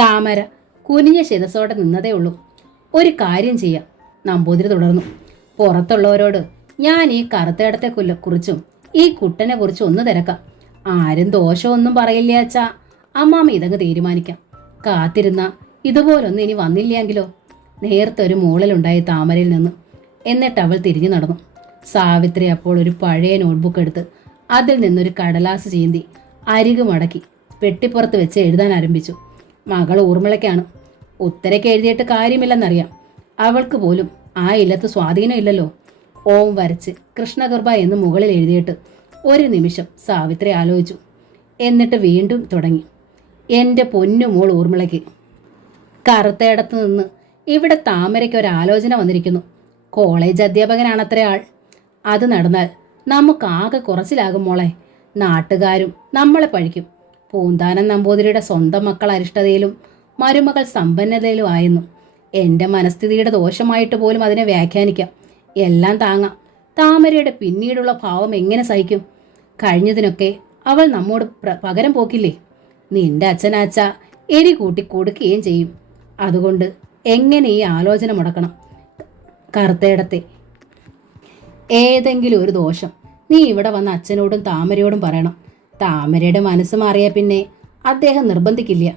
താമര കുനിഞ്ഞ ശിരസോടെ നിന്നതേ ഉള്ളൂ. ഒരു കാര്യം ചെയ്യാം, നമ്പൂതിരി തുടർന്നു. പുറത്തുള്ളവരോട് ഞാൻ ഈ കറുത്തേടത്തെ കുറിച്ചും ഈ കുട്ടനെ കുറിച്ചും ഒന്ന് തിരക്കാം. ആരും ദോഷമൊന്നും പറയില്ല അച്ഛാ. അമ്മാമ്മ ഇതങ്ങ് തീരുമാനിക്കാം. കാത്തിരുന്ന ഇതുപോലൊന്നും ഇനി വന്നില്ലെങ്കിലോ? നേർത്തൊരു മൂളലുണ്ടായി താമരയിൽ നിന്ന്. എന്നിട്ട് അവൾ തിരിഞ്ഞു നടന്നു. സാവിത്രി അപ്പോൾ ഒരു പഴയ നോട്ട്ബുക്ക് എടുത്ത് അതിൽ നിന്നൊരു കടലാസ് ചീന്തി അരികു മടക്കി പെട്ടിപ്പുറത്ത് വെച്ച് എഴുതാൻ ആരംഭിച്ചു. മകൾ ഊർമിളയ്ക്കാണ്. ഉത്തരയ്ക്ക് എഴുതിയിട്ട് കാര്യമില്ലെന്നറിയാം. അവൾക്ക് പോലും ആ ഇല്ലത്ത് സ്വാധീനം ഇല്ലല്ലോ. ഓം വരച്ച് കൃഷ്ണകൃപ എന്ന് മുകളിൽ എഴുതിയിട്ട് ഒരു നിമിഷം സാവിത്രി ആലോചിച്ചു. എന്നിട്ട് വീണ്ടും തുടങ്ങി. എൻ്റെ പൊന്നുമോൾ ഊർമിളയ്ക്ക് കറുത്തേടത്ത് നിന്ന് ഇവിടെ താമരയ്ക്ക് ഒരാലോചന വന്നിരിക്കുന്നു. കോളേജ് അധ്യാപകനാണത്രേ ആൾ. അത് നടന്നാൽ നമുക്കാകെ കുറച്ചിലാകും മോളെ. നാട്ടുകാരും നമ്മളെ പഴിക്കും. പൂന്താനം നമ്പൂതിരിയുടെ സ്വന്തം മക്കൾ അരിഷ്ടതയിലും മരുമകൾ സമ്പന്നതയിലും ആയിരുന്നു. എൻ്റെ മനസ്ഥിതിയുടെ ദോഷമായിട്ട് പോലും അതിനെ വ്യാഖ്യാനിക്കാം. എല്ലാം താങ്ങാം. താമരയുടെ പിന്നീടുള്ള ഭാവം എങ്ങനെ സഹിക്കും? കഴിഞ്ഞതിനൊക്കെ അവൾ നമ്മോട് പകരം പോക്കില്ലേ? നിന്റെ അച്ഛനാച്ച എരി കൂട്ടി കൊടുക്കുകയും ചെയ്യും. അതുകൊണ്ട് എങ്ങനെ ഈ ആലോചന മുടക്കണം? കറുത്തേടത്തെ ഏതെങ്കിലും ഒരു ദോഷം നീ ഇവിടെ വന്ന അച്ഛനോടും താമരയോടും പറയണം. താമരയുടെ മനസ്സ് മാറിയ പിന്നെ അദ്ദേഹം നിർബന്ധിക്കില്ല.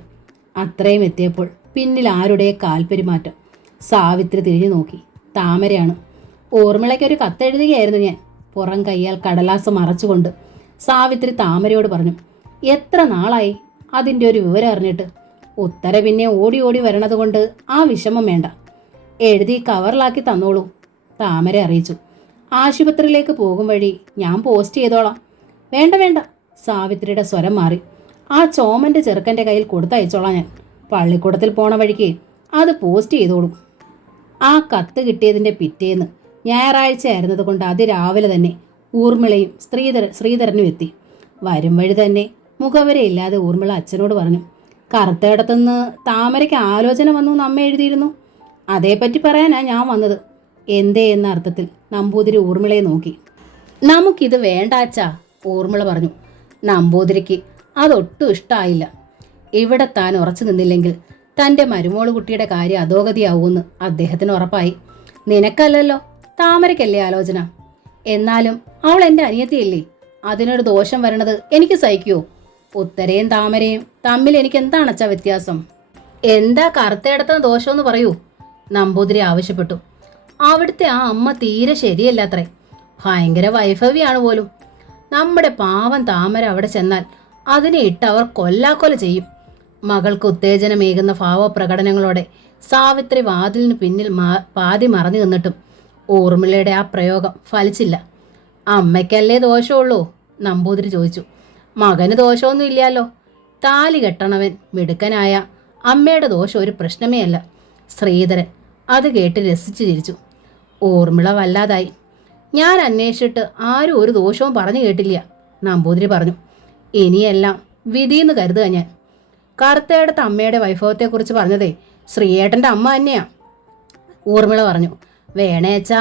അത്രയും എത്തിയപ്പോൾ പിന്നിൽ ആരുടെ കാൽപെരുമാറ്റം. സാവിത്രി തിരിഞ്ഞു നോക്കി. താമരയാണ്. ഊർമിളയ്ക്കൊരു കത്തെഴുതുകയായിരുന്നു ഞാൻ. പുറം കയ്യാൽ കടലാസ് മറച്ചുകൊണ്ട് സാവിത്രി താമരയോട് പറഞ്ഞു. എത്ര നാളായി അതിൻ്റെ ഒരു വിവരം അറിഞ്ഞിട്ട്? ഉത്തര പിന്നെ ഓടി ഓടി വരണത് കൊണ്ട് ആ വിഷമം വേണ്ട. എഴുതി കവറിലാക്കി തന്നോളൂ, താമര അറിയിച്ചു. ആശുപത്രിയിലേക്ക് പോകും വഴി ഞാൻ പോസ്റ്റ് ചെയ്തോളാം. വേണ്ട വേണ്ട, സാവിത്രിയുടെ സ്വരം മാറി. ആ ചോമൻ്റെ ചെറുക്കൻ്റെ കയ്യിൽ കൊടുത്തയച്ചോളാം ഞാൻ. പള്ളിക്കൂടത്തിൽ പോണ വഴിക്ക് അത് പോസ്റ്റ് ചെയ്തോളൂ. ആ കത്ത് കിട്ടിയതിൻ്റെ പിറ്റേന്ന് ഞായറാഴ്ച ആയിരുന്നത് കൊണ്ട് അതിരാവിലെ തന്നെ ഊർമിളയും ശ്രീധരനും എത്തി. വരും വഴി തന്നെ മുഖവരയില്ലാതെ ഊർമിള അച്ഛനോട് പറഞ്ഞു. കറുത്തേടത്തുനിന്ന് താമരയ്ക്ക് ആലോചന വന്നു എന്ന് അമ്മ എഴുതിയിരുന്നു. അതേപ്പറ്റി പറയാനാ ഞാൻ വന്നത്. എന്തേ എന്ന അർത്ഥത്തിൽ നമ്പൂതിരി ഊർമിളയെ നോക്കി. നമുക്കിത് വേണ്ടാച്ചാ, ഊർമിള പറഞ്ഞു. നമ്പൂതിരിക്ക് അതൊട്ടും ഇഷ്ടമായില്ല. ഇവിടെ താൻ ഉറച്ചു നിന്നില്ലെങ്കിൽ തൻ്റെ മരുമോള് കുട്ടിയുടെ കാര്യം അധോഗതിയാവൂന്ന് അദ്ദേഹത്തിന് ഉറപ്പായി. നിനക്കല്ലല്ലോ, താമരയ്ക്കല്ലേ ആലോചന. എന്നാലും അവൾ എൻ്റെ അനിയത്തിയല്ലേ, അതിനൊരു ദോഷം വരണത് എനിക്ക് സഹിക്കുമോ? ഉത്തരയും താമരയും തമ്മിൽ എനിക്ക് എന്താണച്ചാ വ്യത്യാസം? എന്താ കറുത്തയിടത്തുന്ന ദോഷമെന്ന് പറയൂ, നമ്പൂതിരി ആവശ്യപ്പെട്ടു. അവിടുത്തെ ആ അമ്മ തീരെ ശരിയല്ലാത്രേ, ഭയങ്കര വൈഭവിയാണ് പോലും. നമ്മുടെ പാവം താമര അവിടെ ചെന്നാൽ അതിനെ ഇട്ട് അവർ കൊല്ലാക്കൊല ചെയ്യും. മകൾക്ക് ഉത്തേജനമേകുന്ന ഭാവപ്രകടനങ്ങളോടെ സാവിത്രി വാതിലിന് പിന്നിൽ പാതി മറഞ്ഞു നിന്നിട്ടും ഊർമിളയുടെ ആ പ്രയോഗം ഫലിച്ചില്ല. അമ്മയ്ക്കല്ലേ ദോഷമുള്ളൂ, നമ്പൂതിരി ചോദിച്ചു. മകന് ദോഷമൊന്നും ഇല്ലല്ലോ. താലി കെട്ടണവൻ മിടുക്കനായ അമ്മയുടെ ദോഷം ഒരു പ്രശ്നമേ അല്ല. ശ്രീധരൻ അത് കേട്ട് രസിച്ചു ചിരിച്ചു. ഊർമിള വല്ലാതായി. ഞാൻ അന്വേഷിച്ചിട്ട് ആരും ഒരു ദോഷവും പറഞ്ഞു കേട്ടില്ല, നമ്പൂതിരി പറഞ്ഞു. ഇനിയെല്ലാം വിധിയെന്ന് കരുതുക ഞാൻ. കറുത്തയുടെ അമ്മയുടെ വൈഭവത്തെക്കുറിച്ച് പറഞ്ഞതേ ശ്രീയേട്ടൻ്റെ അമ്മ തന്നെയാ, ഊർമിള പറഞ്ഞു. വേണേച്ചാ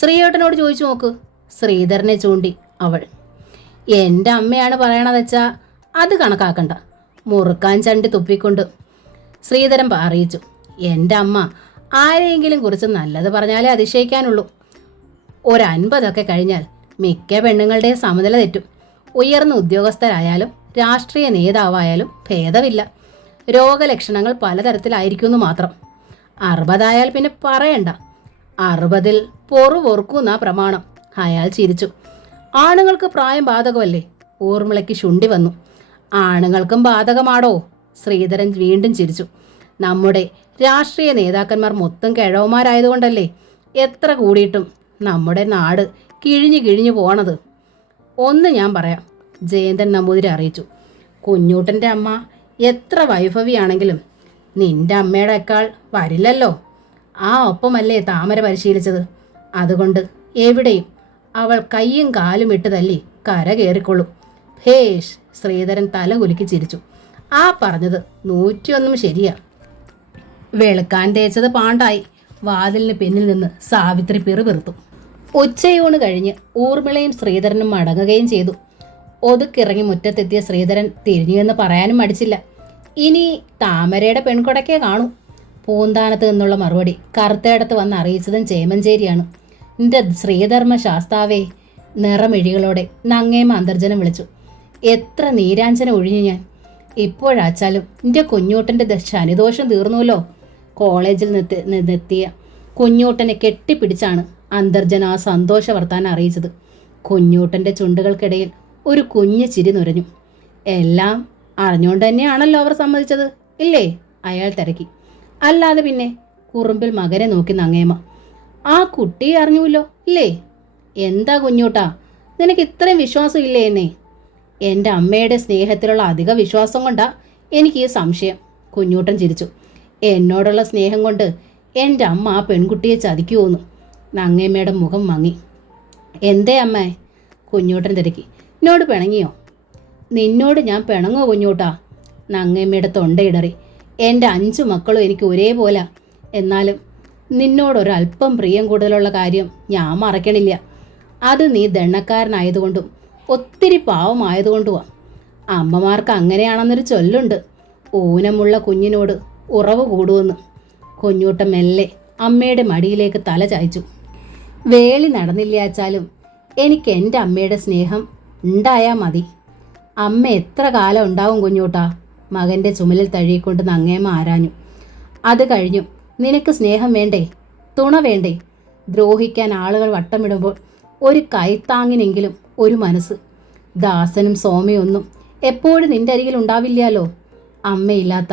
ശ്രീയേട്ടനോട് ചോദിച്ചു നോക്ക്, ശ്രീധരനെ ചൂണ്ടി അവൾ. എൻ്റെ അമ്മയാണ് പറയണതെച്ചാ അത് കണക്കാക്കണ്ട, മുറുക്കാൻ ചണ്ടി തുപ്പിക്കൊണ്ട് ശ്രീധരൻ അറിയിച്ചു. എൻ്റെ അമ്മ ആരെയെങ്കിലും കുറിച്ച് നല്ലത് പറഞ്ഞാലേ അതിശയിക്കാനുള്ളൂ. 50 കഴിഞ്ഞാൽ മിക്ക പെണ്ണുങ്ങളുടെ സമനില തെറ്റും. ഉയർന്ന ഉദ്യോഗസ്ഥരായാലും രാഷ്ട്രീയ നേതാവായാലും ഭേദമില്ല. രോഗലക്ഷണങ്ങൾ പലതരത്തിലായിരിക്കുമെന്ന് മാത്രം. 60 പിന്നെ പറയണ്ട. 60 പൊറുപൊറുക്കുന്ന പ്രമാണം. അയാൾ ചിരിച്ചു. ആണുങ്ങൾക്ക് പ്രായം ബാധകമല്ലേ? ഊർമിളയ്ക്ക് ശുണ്ടി വന്നു. ആണുങ്ങൾക്കും ബാധകമാടോ? ശ്രീധരൻ വീണ്ടും ചിരിച്ചു. നമ്മുടെ രാഷ്ട്രീയ നേതാക്കന്മാർ മൊത്തം കിഴവന്മാരായതുകൊണ്ടല്ലേ എത്ര കൂടിയിട്ടും നമ്മുടെ നാട് കിഴിഞ്ഞു കിഴിഞ്ഞു പോണത്. ഒന്ന് ഞാൻ പറയാം, ജയന്തൻ നമ്പൂതിരി അറിയിച്ചു. കുഞ്ഞൂട്ടൻ്റെ അമ്മ എത്ര വൈഭവിയാണെങ്കിലും നിന്റെ അമ്മയുടെക്കാൾ വരില്ലല്ലോ. ആ ഒപ്പമല്ലേ താമര പരിശീലിച്ചത്. അതുകൊണ്ട് എവിടെയും അവൾ കയ്യും കാലും ഇട്ട് തല്ലി കര കയറിക്കൊള്ളും. ഭേഷ്, ശ്രീധരൻ തല കുലുക്കി ചിരിച്ചു. ആ പറഞ്ഞത് 101 ശരിയാ. വെളുക്കാൻ തേച്ചത് പാണ്ടായി. വാതിലിന് പിന്നിൽ നിന്ന് സാവിത്രി പിറുപിറുത്തു. ഉച്ചയൂണ് കഴിഞ്ഞ് ഊർമിളയും ശ്രീധരനും മടങ്ങുകയും ചെയ്തു. ഒതുക്കിറങ്ങി മുറ്റത്തെത്തിയ ശ്രീധരൻ തിരിഞ്ഞുവെന്ന് പറയാനും മടിച്ചില്ല. ഇനി താമരയുടെ പെൺകൊടക്കേ കാണൂ. പൂന്താനത്ത് നിന്നുള്ള മറുപടി കറുത്തേടത്ത് വന്ന് അറിയിച്ചതും ചേമഞ്ചേരിയാണ്. എൻ്റെ ശ്രീധർമ്മ ശാസ്താവേ, നിറമിഴികളോടെ നങ്ങേമ അന്തർജനം വിളിച്ചു. എത്ര നീരാഞ്ജന ഒഴിഞ്ഞു ഞാൻ. ഇപ്പോഴാച്ചാലും എൻ്റെ കുഞ്ഞൂട്ടൻ്റെ ശനിദോഷം തീർന്നുവല്ലോ. കോളേജിൽ നിന്നെത്തിയ കുഞ്ഞൂട്ടനെ കെട്ടിപ്പിടിച്ചാണ് അന്തർജന ആ സന്തോഷ വർത്താനം അറിയിച്ചത്. കുഞ്ഞൂട്ടൻ്റെ ചുണ്ടുകൾക്കിടയിൽ ഒരു കുഞ്ഞു ചിരി നുരഞ്ഞു. എല്ലാം അറിഞ്ഞുകൊണ്ട് തന്നെയാണല്ലോ അവർ സമ്മതിച്ചത്, ഇല്ലേ? അയാൾ തിരക്കി. അല്ലാതെ പിന്നെ, കുറുമ്പിൽ മകനെ നോക്കി നങ്ങേമ. ആ കുട്ടിയെ അറിഞ്ഞുല്ലോ, ഇല്ലേ? എന്താ കുഞ്ഞൂട്ടാ, നിനക്ക് ഇത്രയും വിശ്വാസം ഇല്ലേ എന്നെ? എൻ്റെ അമ്മയുടെ സ്നേഹത്തിലുള്ള അധിക വിശ്വാസം കൊണ്ടാ എനിക്ക് ഈ സംശയം, കുഞ്ഞൂട്ടൻ ചിരിച്ചു. എന്നോടുള്ള സ്നേഹം കൊണ്ട് എൻ്റെ അമ്മ ആ പെൺകുട്ടിയെ ചതിക്കുമോന്ന്. നങ്ങേമ്മയുടെ മുഖം മങ്ങി. എന്തേ അമ്മേ? കുഞ്ഞൂട്ടൻ തിരക്കി. എന്നോട് പിണങ്ങിയോ? നിന്നോട് ഞാൻ പിണങ്ങോ കുഞ്ഞൂട്ടാ? നങ്ങേമ്മയുടെ തൊണ്ടയിടറി. എൻ്റെ 5 മക്കളും എനിക്ക് ഒരേപോലെ. എന്നാലും നിന്നോടൊരല്പം പ്രിയം കൂടുതലുള്ള കാര്യം ഞാൻ മറക്കണില്ല. അത് നീ ദണ്ണക്കാരനായതുകൊണ്ടും ഒത്തിരി പാവമായതുകൊണ്ടുമാണ്. അമ്മമാർക്ക് അങ്ങനെയാണെന്നൊരു ചൊല്ലുണ്ട്. ഊനമുള്ള കുഞ്ഞിനോട് ഉറവ് കൂടുമെന്ന്. കുഞ്ഞൂട്ടൻ മെല്ലെ അമ്മയുടെ മടിയിലേക്ക് തല ചായ്ച്ചു. വേളി നടന്നില്ലാച്ചാലും എനിക്ക് എൻ്റെ അമ്മയുടെ സ്നേഹം ഉണ്ടായാൽ മതി. അമ്മ എത്ര കാലം ഉണ്ടാവും കുഞ്ഞൂട്ടാ? മകൻ്റെ ചുമലിൽ തഴുകിക്കൊണ്ട് നങ്ങേമ്മ ആരാഞ്ഞു. അത് കഴിഞ്ഞു നിനക്ക് സ്നേഹം വേണ്ടേ? തുണ വേണ്ടേ? ദ്രോഹിക്കാൻ ആളുകൾ വട്ടമിടുമ്പോൾ ഒരു കൈത്താങ്ങിനെങ്കിലും ഒരു മനസ്സ്. ദാസനും സോമയൊന്നും എപ്പോഴും നിന്റെ അരികിൽ ഉണ്ടാവില്ലല്ലോ. അമ്മയില്ലാത്ത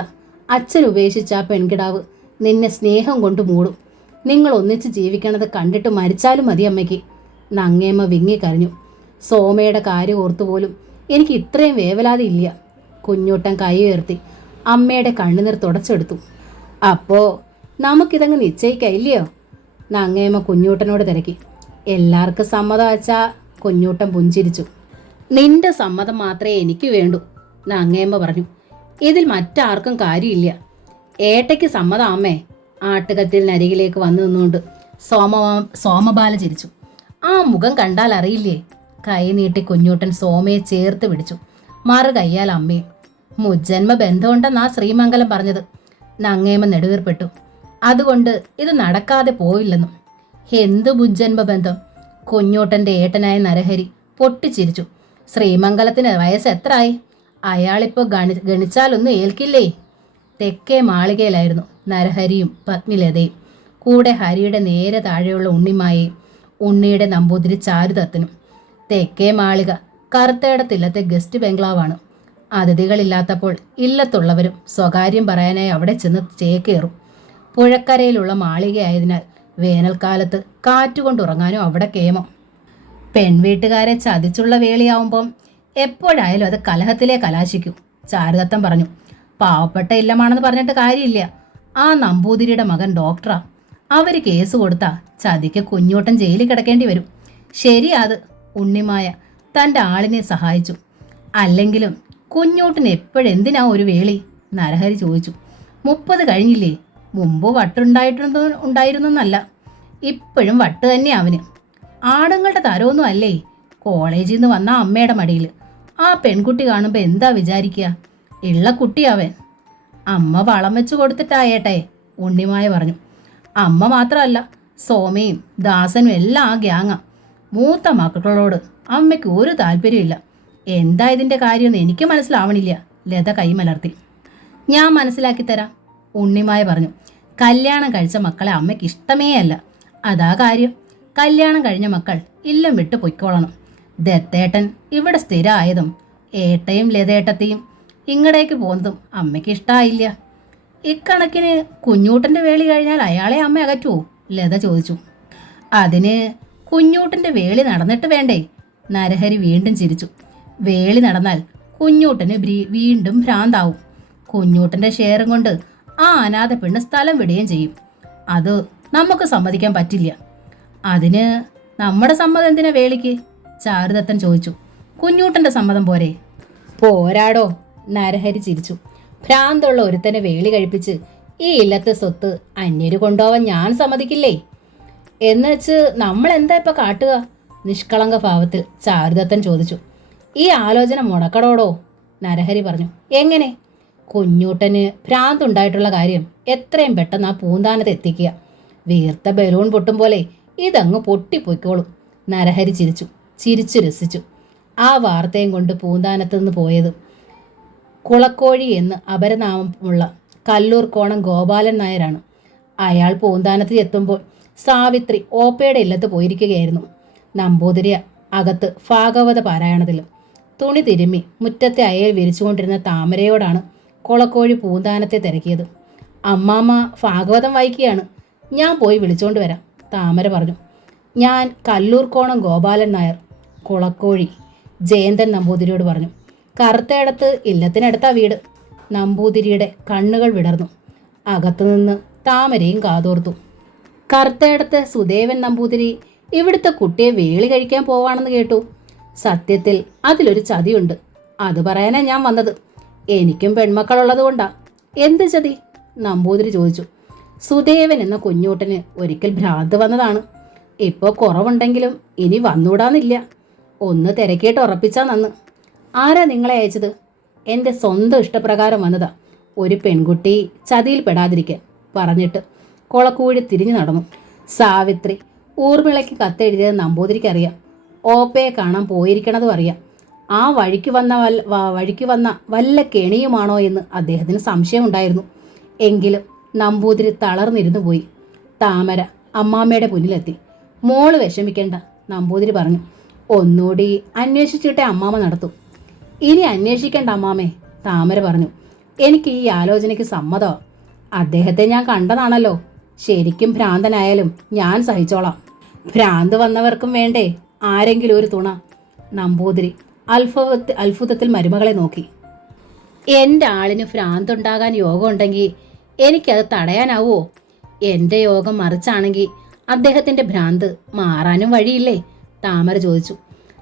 അച്ഛൻ ഉപേക്ഷിച്ച ആ പെൺകിടാവ് നിന്നെ സ്നേഹം കൊണ്ട് മൂടും. നിങ്ങൾ ഒന്നിച്ച് ജീവിക്കണത് കണ്ടിട്ട് മരിച്ചാലും മതി അമ്മയ്ക്ക്. നങ്ങേമ്മ വിങ്ങിക്കരഞ്ഞു. സോമയുടെ കാര്യം ഓർത്തുപോലും എനിക്ക് ഇത്രയും വേവലാതി ഇല്ല. കുഞ്ഞൂട്ടൻ കൈ ഉയർത്തി അമ്മയുടെ കണ്ണുനീർ തുടച്ചെടുത്തു. അപ്പോൾ നമുക്കിതങ്ങ് നിശ്ചയിക്കയില്ലയോ? നങ്ങേമ്മ കുഞ്ഞൂട്ടനോട് തിരക്കി. എല്ലാവർക്കും സമ്മതം വച്ചാ? കുഞ്ഞൂട്ടൻ പുഞ്ചിരിച്ചു. നിന്റെ സമ്മതം മാത്രമേ എനിക്ക് വേണ്ടൂ, നങ്ങേമ്മ പറഞ്ഞു. ഇതിൽ മറ്റാർക്കും കാര്യമില്ല. ഏട്ടയ്ക്ക് സമ്മതം അമ്മേ. ആട്ടുകത്തിലിനരികിലേക്ക് വന്നു നിന്നുകൊണ്ട് സോമബാല ചിരിച്ചു. ആ മുഖം കണ്ടാൽ അറിയില്ലേ, കൈ നീട്ടി കുഞ്ഞൂട്ടൻ സോമയെ ചേർത്ത് പിടിച്ചു. മറു കയ്യാൽ അമ്മയും. മുജ്ജന്മ ബന്ധമുണ്ടെന്നാ ശ്രീമംഗലം പറഞ്ഞത്. നങ്ങേമ നെടുവീർപ്പെട്ടു. അതുകൊണ്ട് ഇത് നടക്കാതെ പോയില്ലെന്നും. എന്തു മുജ്ജന്മ ബന്ധം? കുഞ്ഞൂട്ടൻ്റെ ഏട്ടനായ നരഹരി പൊട്ടിച്ചിരിച്ചു. ശ്രീമംഗലത്തിന് വയസ്സ് എത്രയായി? അയാളിപ്പോൾ ഗണിച്ചാലൊന്നും ഏൽക്കില്ലേ? തെക്കേ മാളികയിലായിരുന്നു നരഹരിയും പത്നിലതയും. കൂടെ ഹരിയുടെ നേരെ താഴെയുള്ള ഉണ്ണിമായെയും ഉണ്ണിയുടെ നമ്പൂതിരി ചാരുദത്തനും. തെക്കേ മാളിക കറുത്തേടത്തില്ലത്തെ ഗസ്റ്റ് ബംഗ്ലാവാണ്. അതിഥികളില്ലാത്തപ്പോൾ ഇല്ലത്തുള്ളവരും സ്വകാര്യം പറയാനായി അവിടെ ചെന്ന് ചേക്കേറും. പുഴക്കരയിലുള്ള മാളികയായതിനാൽ വേനൽക്കാലത്ത് കാറ്റുകൊണ്ടുറങ്ങാനും അവിടെ കേമം. പെൺവീട്ടുകാരെ ചതിച്ചുള്ള വേളിയാവുമ്പം എപ്പോഴായാലും അത് കലഹത്തിലേ കലാശിക്കൂ, ചാരുദത്തൻ പറഞ്ഞു. പാവപ്പെട്ട ഇല്ലമാണെന്ന് പറഞ്ഞിട്ട് കാര്യമില്ല. ആ നമ്പൂതിരിയുടെ മകൻ ഡോക്ടറാ. അവർ കേസ് കൊടുത്താ ചതിക്ക് കുഞ്ഞൂട്ടൻ ജയിലിൽ കിടക്കേണ്ടി വരും. ശരിയാത്, ഉണ്ണിമായ തൻ്റെ ആളിനെ സഹായിച്ചു. അല്ലെങ്കിലും കുഞ്ഞൂട്ടൻ എപ്പോഴെന്തിനാ ഒരു വേളി? നരഹരി ചോദിച്ചു. 30 കഴിഞ്ഞില്ലേ? മുമ്പ് ഉണ്ടായിരുന്നല്ല, ഇപ്പോഴും വട്ട് തന്നെ അവന്. ആണുങ്ങളുടെ തരമൊന്നും അല്ലേ? കോളേജിൽ നിന്ന് വന്ന അമ്മയുടെ മടിയിൽ. ആ പെൺകുട്ടി കാണുമ്പോൾ എന്താ വിചാരിക്കുക? ഉള്ള കുട്ടിയാവൻ. അമ്മ വളം വെച്ച് കൊടുത്തിട്ടായേട്ടെ, ഉണ്ണിമായ പറഞ്ഞു. അമ്മ മാത്രമല്ല, സോമയും ദാസനും എല്ലാം ആ ഗ്യാങ്ങാ. മൂത്ത മക്കളോട് അമ്മയ്ക്ക് ഒരു താല്പര്യമില്ല. എന്താ ഇതിൻ്റെ കാര്യമെന്ന് എനിക്ക് മനസ്സിലാവണില്ല, ലത കൈമലർത്തി. ഞാൻ മനസ്സിലാക്കി തരാം, ഉണ്ണിമായ പറഞ്ഞു. കല്യാണം കഴിച്ച മക്കളെ അമ്മയ്ക്ക് ഇഷ്ടമേ അല്ല. അതാ കാര്യം. കല്യാണം കഴിഞ്ഞ മക്കൾ ഇല്ലം വിട്ട് പൊയ്ക്കോളണം. ദത്തേട്ടൻ ഇവിടെ സ്ഥിരമായതും ഏട്ടയും ലതേട്ടത്തെയും ഇങ്ങടേക്ക് പോകുന്നതും അമ്മയ്ക്ക് ഇഷ്ടമായില്ല. ഇക്കണക്കിന് കുഞ്ഞൂട്ടൻ്റെ വേളി കഴിഞ്ഞാൽ അയാളെ അമ്മ അകറ്റുമോ? ലത ചോദിച്ചു. അതിന് കുഞ്ഞൂട്ടൻ്റെ വേളി നടന്നിട്ട് വേണ്ടേ? നരഹരി വീണ്ടും ചിരിച്ചു. വേളി നടന്നാൽ കുഞ്ഞൂട്ടന് വീണ്ടും ഭ്രാന്താവും. കുഞ്ഞൂട്ടൻ്റെ ഷെയറും കൊണ്ട് ആ അനാഥ പെണ്ണ് സ്ഥലം വിടുകയും ചെയ്യും. അത് നമുക്ക് സമ്മതിക്കാൻ പറ്റില്ല. അതിന് നമ്മുടെ സമ്മതം എന്തിനാ വേളിക്ക്? ചാരുദത്തൻ ചോദിച്ചു. കുഞ്ഞൂട്ടൻ്റെ സമ്മതം പോരെ? പോരാടോ, നരഹരി ചിരിച്ചു. ഭ്രാന്തുള്ള ഒരുത്തനെ വേളി കഴിപ്പിച്ച് ഈ ഇല്ലത്തെ സ്വത്ത് അന്യര് കൊണ്ടുപോവാൻ ഞാൻ സമ്മതിക്കില്ലേ? എന്നുവെച്ച് നമ്മൾ എന്താ ഇപ്പം കാട്ടുക? നിഷ്കളങ്ക ഭാവത്തിൽ ചാരുദത്തൻ ചോദിച്ചു. ഈ ആലോചന മുടക്കടോടോ, നരഹരി പറഞ്ഞു. എങ്ങനെ? കുഞ്ഞൂട്ടന് ഭ്രാന്തുണ്ടായിട്ടുള്ള കാര്യം എത്രയും പെട്ടെന്ന് ആ പൂന്താനത്ത് എത്തിക്കുക. വീർത്ത ബലൂൺ പൊട്ടും പോലെ ഇതങ്ങ് പൊട്ടിപ്പൊയ്ക്കോളും. നരഹരി ചിരിച്ചു രസിച്ചു. ആ വാർത്തയും കൊണ്ട് പൂന്താനത്ത് നിന്ന് പോയത് കുളക്കോഴി എന്ന് അപരനാമമുള്ള കല്ലൂർ കോണം ഗോപാലൻ നായരാണ്. അയാൾ പൂന്താനത്തിൽ എത്തുമ്പോൾ സാവിത്രി ഓപ്പയുടെ ഇല്ലത്ത് പോയിരിക്കുകയായിരുന്നു. നമ്പൂതിരി അകത്ത് ഭാഗവത പാരായണത്തിലും. തുണി തിരുമ്മി മുറ്റത്തെ അയൽ വിരിച്ചുകൊണ്ടിരുന്ന താമരയോടാണ് കുളക്കോഴി പൂന്താനത്തെ തിരക്കിയത്. അമ്മാമ്മ ഭാഗവതം വായിക്കുകയാണ്, ഞാൻ പോയി വിളിച്ചോണ്ട് വരാം, താമര പറഞ്ഞു. ഞാൻ കല്ലൂർ കോണം ഗോപാലൻ നായർ, കുളക്കോഴി ജയന്തൻ നമ്പൂതിരിയോട് പറഞ്ഞു. കറുത്തേടത്ത് ഇല്ലത്തിനടുത്താ വീട്. നമ്പൂതിരിയുടെ കണ്ണുകൾ വിടർന്നു. അകത്തുനിന്ന് താമരയും കാതോർത്തു. കറുത്തേടത്ത് സുദേവൻ നമ്പൂതിരി ഇവിടുത്തെ കുട്ടിയെ വേളി കഴിക്കാൻ പോവാണെന്ന് കേട്ടു. സത്യത്തിൽ അതിലൊരു ചതിയുണ്ട്. അത് പറയാനാ ഞാൻ വന്നത്. എനിക്കും പെൺമക്കളുള്ളത് കൊണ്ടാ. എന്ത് ചതി? നമ്പൂതിരി ചോദിച്ചു. സുദേവൻ എന്ന കുഞ്ഞൂട്ടന് ഒരിക്കൽ ഭ്രാന്ത് വന്നതാണ്. ഇപ്പോൾ കുറവുണ്ടെങ്കിലും ഇനി വന്നൂടാന്നില്ല. ഒന്ന് തിരക്കിയിട്ട് ഉറപ്പിച്ചാ നന്ന്. ആരാ നിങ്ങളെ അയച്ചത്? എൻ്റെ സ്വന്തം ഇഷ്ടപ്രകാരം വന്നതാ. ഒരു പെൺകുട്ടി ചതിയിൽ പെടാതിരിക്കാൻ പറഞ്ഞിട്ട് കുളക്കൂഴി തിരിഞ്ഞു നടന്നു. സാവിത്രി ഊർമിളയ്ക്ക് കത്തെഴുതിയത് നമ്പൂതിരിക്കറിയാം. ഓപ്പയെ കാണാൻ പോയിരിക്കണതും അറിയാം. ആ വഴിക്ക് വന്ന വല്ല കെണിയുമാണോ എന്ന് അദ്ദേഹത്തിന് സംശയമുണ്ടായിരുന്നു. എങ്കിലും നമ്പൂതിരി തളർന്നിരുന്നു പോയി. താമര അമ്മാമ്മയുടെ മുന്നിലെത്തി. മോള് വിഷമിക്കേണ്ട, നമ്പൂതിരി പറഞ്ഞു. ഒന്നുകൂടി അന്വേഷിച്ചിട്ടേ അമ്മാമ്മ നടത്തൂ. ഇനി അന്വേഷിക്കേണ്ട അമ്മാമ്മേ, താമര പറഞ്ഞു. എനിക്ക് ഈ ആലോചനയ്ക്ക് സമ്മതമാണ്. അദ്ദേഹത്തെ ഞാൻ കണ്ടതാണല്ലോ. ശരിക്കും ഭ്രാന്തനായാലും ഞാൻ സഹിച്ചോളാം. ഭ്രാന്ത് വന്നവർക്കും വേണ്ടേ ആരെങ്കിലും ഒരു തുണ? നമ്പൂതിരി അത്ഭുതത്തിൽ മരുമകളെ നോക്കി. എൻ്റെ ആളിന് ഭ്രാന്തുണ്ടാകാൻ യോഗം ഉണ്ടെങ്കിൽ എനിക്കത് തടയാനാവോ? എൻ്റെ യോഗം മറിച്ചാണെങ്കിൽ അദ്ദേഹത്തിൻ്റെ ഭ്രാന്ത് മാറാനും വഴിയില്ലേ? താമര ചോദിച്ചു.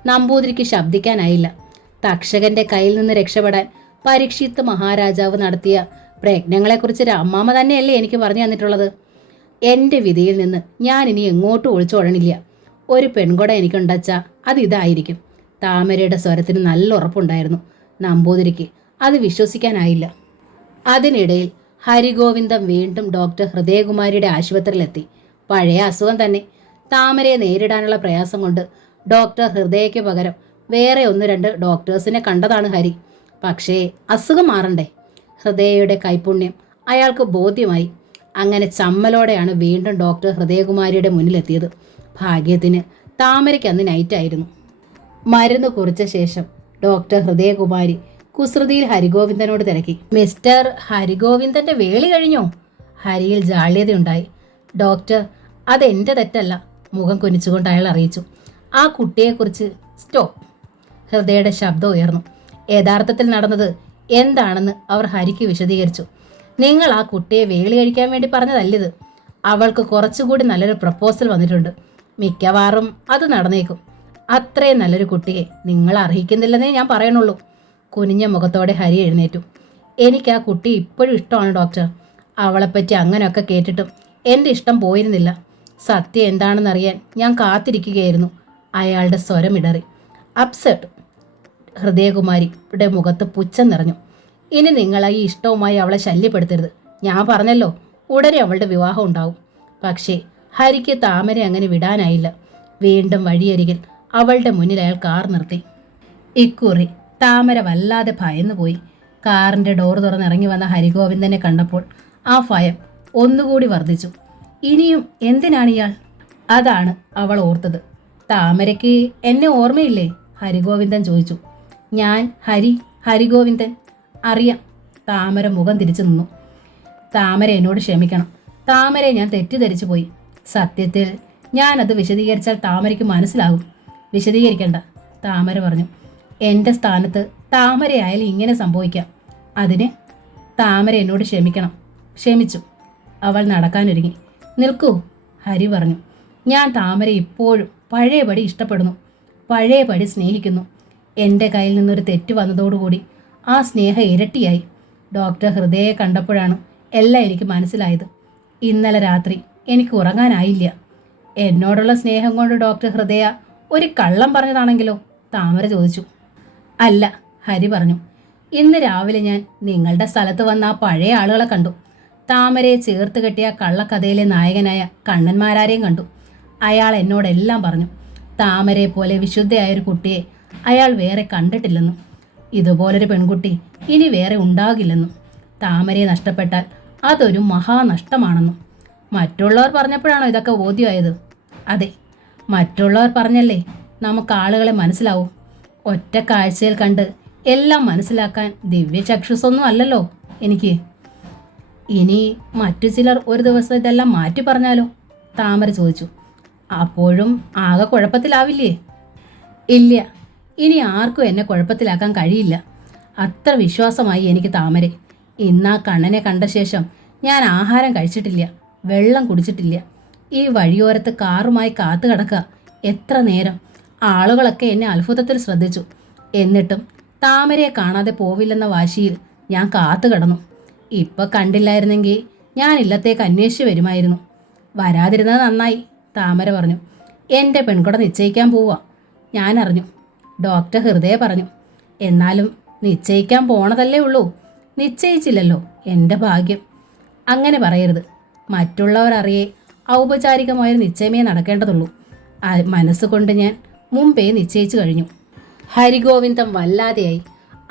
നമ്പൂതിരിക്ക് ശബ്ദിക്കാനായില്ല. തക്ഷകന്റെ കയ്യിൽ നിന്ന് രക്ഷപ്പെടാൻ പരീക്ഷിത്ത് മഹാരാജാവ് നടത്തിയ പ്രയത്നങ്ങളെക്കുറിച്ച് അമ്മാമ്മ തന്നെയല്ലേ എനിക്ക് പറഞ്ഞു തന്നിട്ടുള്ളത്. എൻ്റെ വിധിയിൽ നിന്ന് ഞാൻ ഇനി എങ്ങോട്ടും ഒളിച്ചോടണില്ല. ഒരു പെൺകൊട എനിക്കുണ്ടച്ചാൽ അത് ഇതായിരിക്കും. താമരയുടെ സ്വരത്തിന് നല്ല ഉറപ്പുണ്ടായിരുന്നു. നമ്പൂതിരിക്ക് അത് വിശ്വസിക്കാനായില്ല. അതിനിടയിൽ ഹരിഗോവിന്ദം വീണ്ടും ഡോക്ടർ ഹൃദയകുമാരിയുടെ ആശുപത്രിയിലെത്തി. പഴയ അസുഖം തന്നെ. താമരയെ നേരിടാനുള്ള പ്രയാസം കൊണ്ട് ഡോക്ടർ ഹൃദയയ്ക്ക് പകരം വേറെ 1-2 ഡോക്ടേഴ്സിനെ കണ്ടതാണ് ഹരി. പക്ഷേ അസുഖം മാറണ്ടേ? ഹൃദയയുടെ കൈപുണ്യം അയാൾക്ക് ബോധ്യമായി. അങ്ങനെ ചമ്മലോടെയാണ് വീണ്ടും ഡോക്ടർ ഹൃദയകുമാരിയുടെ മുന്നിലെത്തിയത്. ഭാഗ്യത്തിന് താമരയ്ക്ക് അന്ന് നൈറ്റായിരുന്നു. മരുന്ന് കുറിച്ച ശേഷം ഡോക്ടർ ഹൃദയകുമാരി കുസൃതിയിൽ ഹരിഗോവിന്ദനോട് തിരക്കി, മിസ്റ്റർ ഹരിഗോവിന്ദന്റെ വേളി കഴിഞ്ഞോ? ഹരിയിൽ ജാള്യതയുണ്ടായി. ഡോക്ടർ, അതെൻ്റെ തെറ്റല്ല, മുഖം കുനിച്ചുകൊണ്ട് അയാൾ അറിയിച്ചു. ആ കുട്ടിയെക്കുറിച്ച് സ്റ്റോപ്പ്. ഹൃദയയുടെ ശബ്ദം ഉയർന്നു. യഥാർത്ഥത്തിൽ നടന്നത് എന്താണെന്ന് അവർ ഹരിക്ക് വിശദീകരിച്ചു. നിങ്ങൾ ആ കുട്ടിയെ വേളി കഴിക്കാൻ വേണ്ടി പറഞ്ഞതല്ലിത്. അവൾക്ക് കുറച്ചുകൂടി നല്ലൊരു പ്രപ്പോസൽ വന്നിട്ടുണ്ട്. മിക്കവാറും അത് നടന്നേക്കും. അത്രയും നല്ലൊരു കുട്ടിയെ നിങ്ങൾ അർഹിക്കുന്നില്ലെന്നേ ഞാൻ പറയണുള്ളൂ. കുനിഞ്ഞ മുഖത്തോടെ ഹരി എഴുന്നേറ്റു. എനിക്ക് ആ കുട്ടി ഇപ്പോഴും ഇഷ്ടമാണ് ഡോക്ടർ. അവളെപ്പറ്റി അങ്ങനെയൊക്കെ കേട്ടിട്ടും എൻ്റെ ഇഷ്ടം പോയിരുന്നില്ല. സത്യം എന്താണെന്നറിയാൻ ഞാൻ കാത്തിരിക്കുകയായിരുന്നു. അയാളുടെ സ്വരം ഇടറി. അപ്സെറ്റ്. ഹൃദയകുമാരിയുടെ മുഖത്ത് പുച്ഛം നിറഞ്ഞു. ഇനി നിങ്ങൾ ഈ ഇഷ്ടവുമായി അവളെ ശല്യപ്പെടുത്തരുത്. ഞാൻ പറഞ്ഞല്ലോ, ഉടനെ അവളുടെ വിവാഹം ഉണ്ടാവും. പക്ഷേ ഹരിക്ക് താമര അങ്ങനെ വിടാനായില്ല. വീണ്ടും വഴിയരികിൽ അവളുടെ മുന്നിൽ അയാൾ കാർ നിർത്തി. ഇക്കുറി താമര വല്ലാതെ ഭയന്നുപോയി. കാറിൻ്റെ ഡോർ തുറന്നിറങ്ങി വന്ന ഹരിഗോവിന്ദനെ കണ്ടപ്പോൾ ആ ഭയം ഒന്നുകൂടി വർദ്ധിച്ചു. ഇനിയും എന്തിനാണ് ഇയാൾ? അതാണ് അവൾ ഓർത്തത്. താമരയ്ക്ക് എന്നെ ഓർമ്മയില്ലേ? ഹരിഗോവിന്ദൻ ചോദിച്ചു. ഞാൻ ഹരിഗോവിന്ദൻ. അറിയാം. താമര മുഖം തിരിച്ചു നിന്നു. താമര എന്നോട് ക്ഷമിക്കണം. താമരയെ ഞാൻ തെറ്റിദ്ധരിച്ചു പോയി. സത്യത്തിൽ ഞാനത് വിശദീകരിച്ചാൽ താമരയ്ക്ക് മനസ്സിലാകും. വിശദീകരിക്കണ്ട, താമര പറഞ്ഞു. എൻ്റെ സ്ഥാനത്ത് താമരയായാലും ഇങ്ങനെ സംഭവിക്കാം. അതിന് താമര എന്നോട് ക്ഷമിക്കണം. ക്ഷമിച്ചു. അവൾ നടക്കാനൊരുങ്ങി. നിൽക്കൂ, ഹരി പറഞ്ഞു. ഞാൻ താമര ഇപ്പോഴും പഴയപടി ഇഷ്ടപ്പെടുന്നു, പഴയപടി സ്നേഹിക്കുന്നു. എൻ്റെ കയ്യിൽ നിന്നൊരു തെറ്റ് വന്നതോടുകൂടി ആ സ്നേഹം ഇരട്ടിയായി. ഡോക്ടർ ഹൃദയെ കണ്ടപ്പോഴാണ് എല്ലാം എനിക്ക് മനസ്സിലായത്. ഇന്നലെ രാത്രി എനിക്ക് ഉറങ്ങാനായില്ല. എന്നോടുള്ള സ്നേഹം കൊണ്ട് ഡോക്ടർ ഹൃദയ ഒരു കള്ളം പറഞ്ഞതാണെങ്കിലോ? താമര ചോദിച്ചു. അല്ല, ഹരി പറഞ്ഞു. ഇന്ന് രാവിലെ ഞാൻ നിങ്ങളുടെ സ്ഥലത്ത് വന്ന ആ പഴയ ആളുകളെ കണ്ടു. താമരയെ ചേർത്ത് കെട്ടിയ കള്ളക്കഥയിലെ നായകനായ കണ്ണന്മാരാരെയും കണ്ടു. അയാൾ എന്നോടെല്ലാം പറഞ്ഞു. താമരയെ പോലെ വിശുദ്ധയായൊരു കുട്ടിയെ അയാൾ വേറെ കണ്ടിട്ടില്ലെന്നും ഇതുപോലൊരു പെൺകുട്ടി ഇനി വേറെ ഉണ്ടാകില്ലെന്നും താമരയെ നഷ്ടപ്പെട്ടാൽ അതൊരു മഹാനഷ്ടമാണെന്നും. മറ്റുള്ളവർ പറഞ്ഞപ്പോഴാണോ ഇതൊക്കെ ബോധ്യമായത്? അതെ, മറ്റുള്ളവർ പറഞ്ഞല്ലേ നമുക്ക് ആളുകളെ മനസ്സിലാവൂ. ഒറ്റ കാഴ്ചയിൽ കണ്ട് എല്ലാം മനസ്സിലാക്കാൻ ദിവ്യചക്ഷുസൊന്നും അല്ലല്ലോ എനിക്ക്. ഇനി മറ്റു ചിലർ ഒരു ദിവസം ഇതെല്ലാം മാറ്റി പറഞ്ഞാലോ? താമര ചോദിച്ചു. അപ്പോഴും ആകെ കുഴപ്പത്തിലാവില്ലേ? ഇല്ല, ഇനി ആർക്കും എന്നെ കുഴപ്പത്തിലാക്കാൻ കഴിയില്ല. അത്ര വിശ്വാസമായി എനിക്ക് താമരെ. ഇന്നാ കണ്ണനെ കണ്ട ശേഷം ഞാൻ ആഹാരം കഴിച്ചിട്ടില്ല, വെള്ളം കുടിച്ചിട്ടില്ല. ഈ വഴിയോരത്ത് കാറുമായി കാത്തു കിടക്കുക എത്ര നേരം. ആളുകളൊക്കെ എന്നെ അത്ഭുതത്തിൽ ശ്രദ്ധിച്ചു. എന്നിട്ടും താമരയെ കാണാതെ പോവില്ലെന്ന വാശിയിൽ ഞാൻ കാത്തു കിടന്നു. ഇപ്പം കണ്ടില്ലായിരുന്നെങ്കിൽ ഞാൻ ഇല്ലത്തേക്ക് അന്വേഷിച്ച് വരുമായിരുന്നു. വരാതിരുന്നത് നന്നായി, താമര പറഞ്ഞു. എൻ്റെ പെൺകുട നിശ്ചയിക്കാൻ പോവുക. ഞാൻ അറിഞ്ഞു. ഡോക്ടർ ഹൃദയ പറഞ്ഞു. എന്നാലും നിശ്ചയിക്കാൻ പോണതല്ലേ ഉള്ളൂ, നിശ്ചയിച്ചില്ലല്ലോ. എൻ്റെ ഭാഗ്യം. അങ്ങനെ പറയരുത്. മറ്റുള്ളവർ അറിയേ ഔപചാരികമായൊരു നിശ്ചയമേ നടക്കേണ്ടതുള്ളൂ. മനസ്സുകൊണ്ട് ഞാൻ മുമ്പേ നിശ്ചയിച്ചു കഴിഞ്ഞു. ഹരിഗോവിന്ദം വല്ലാതെയായി.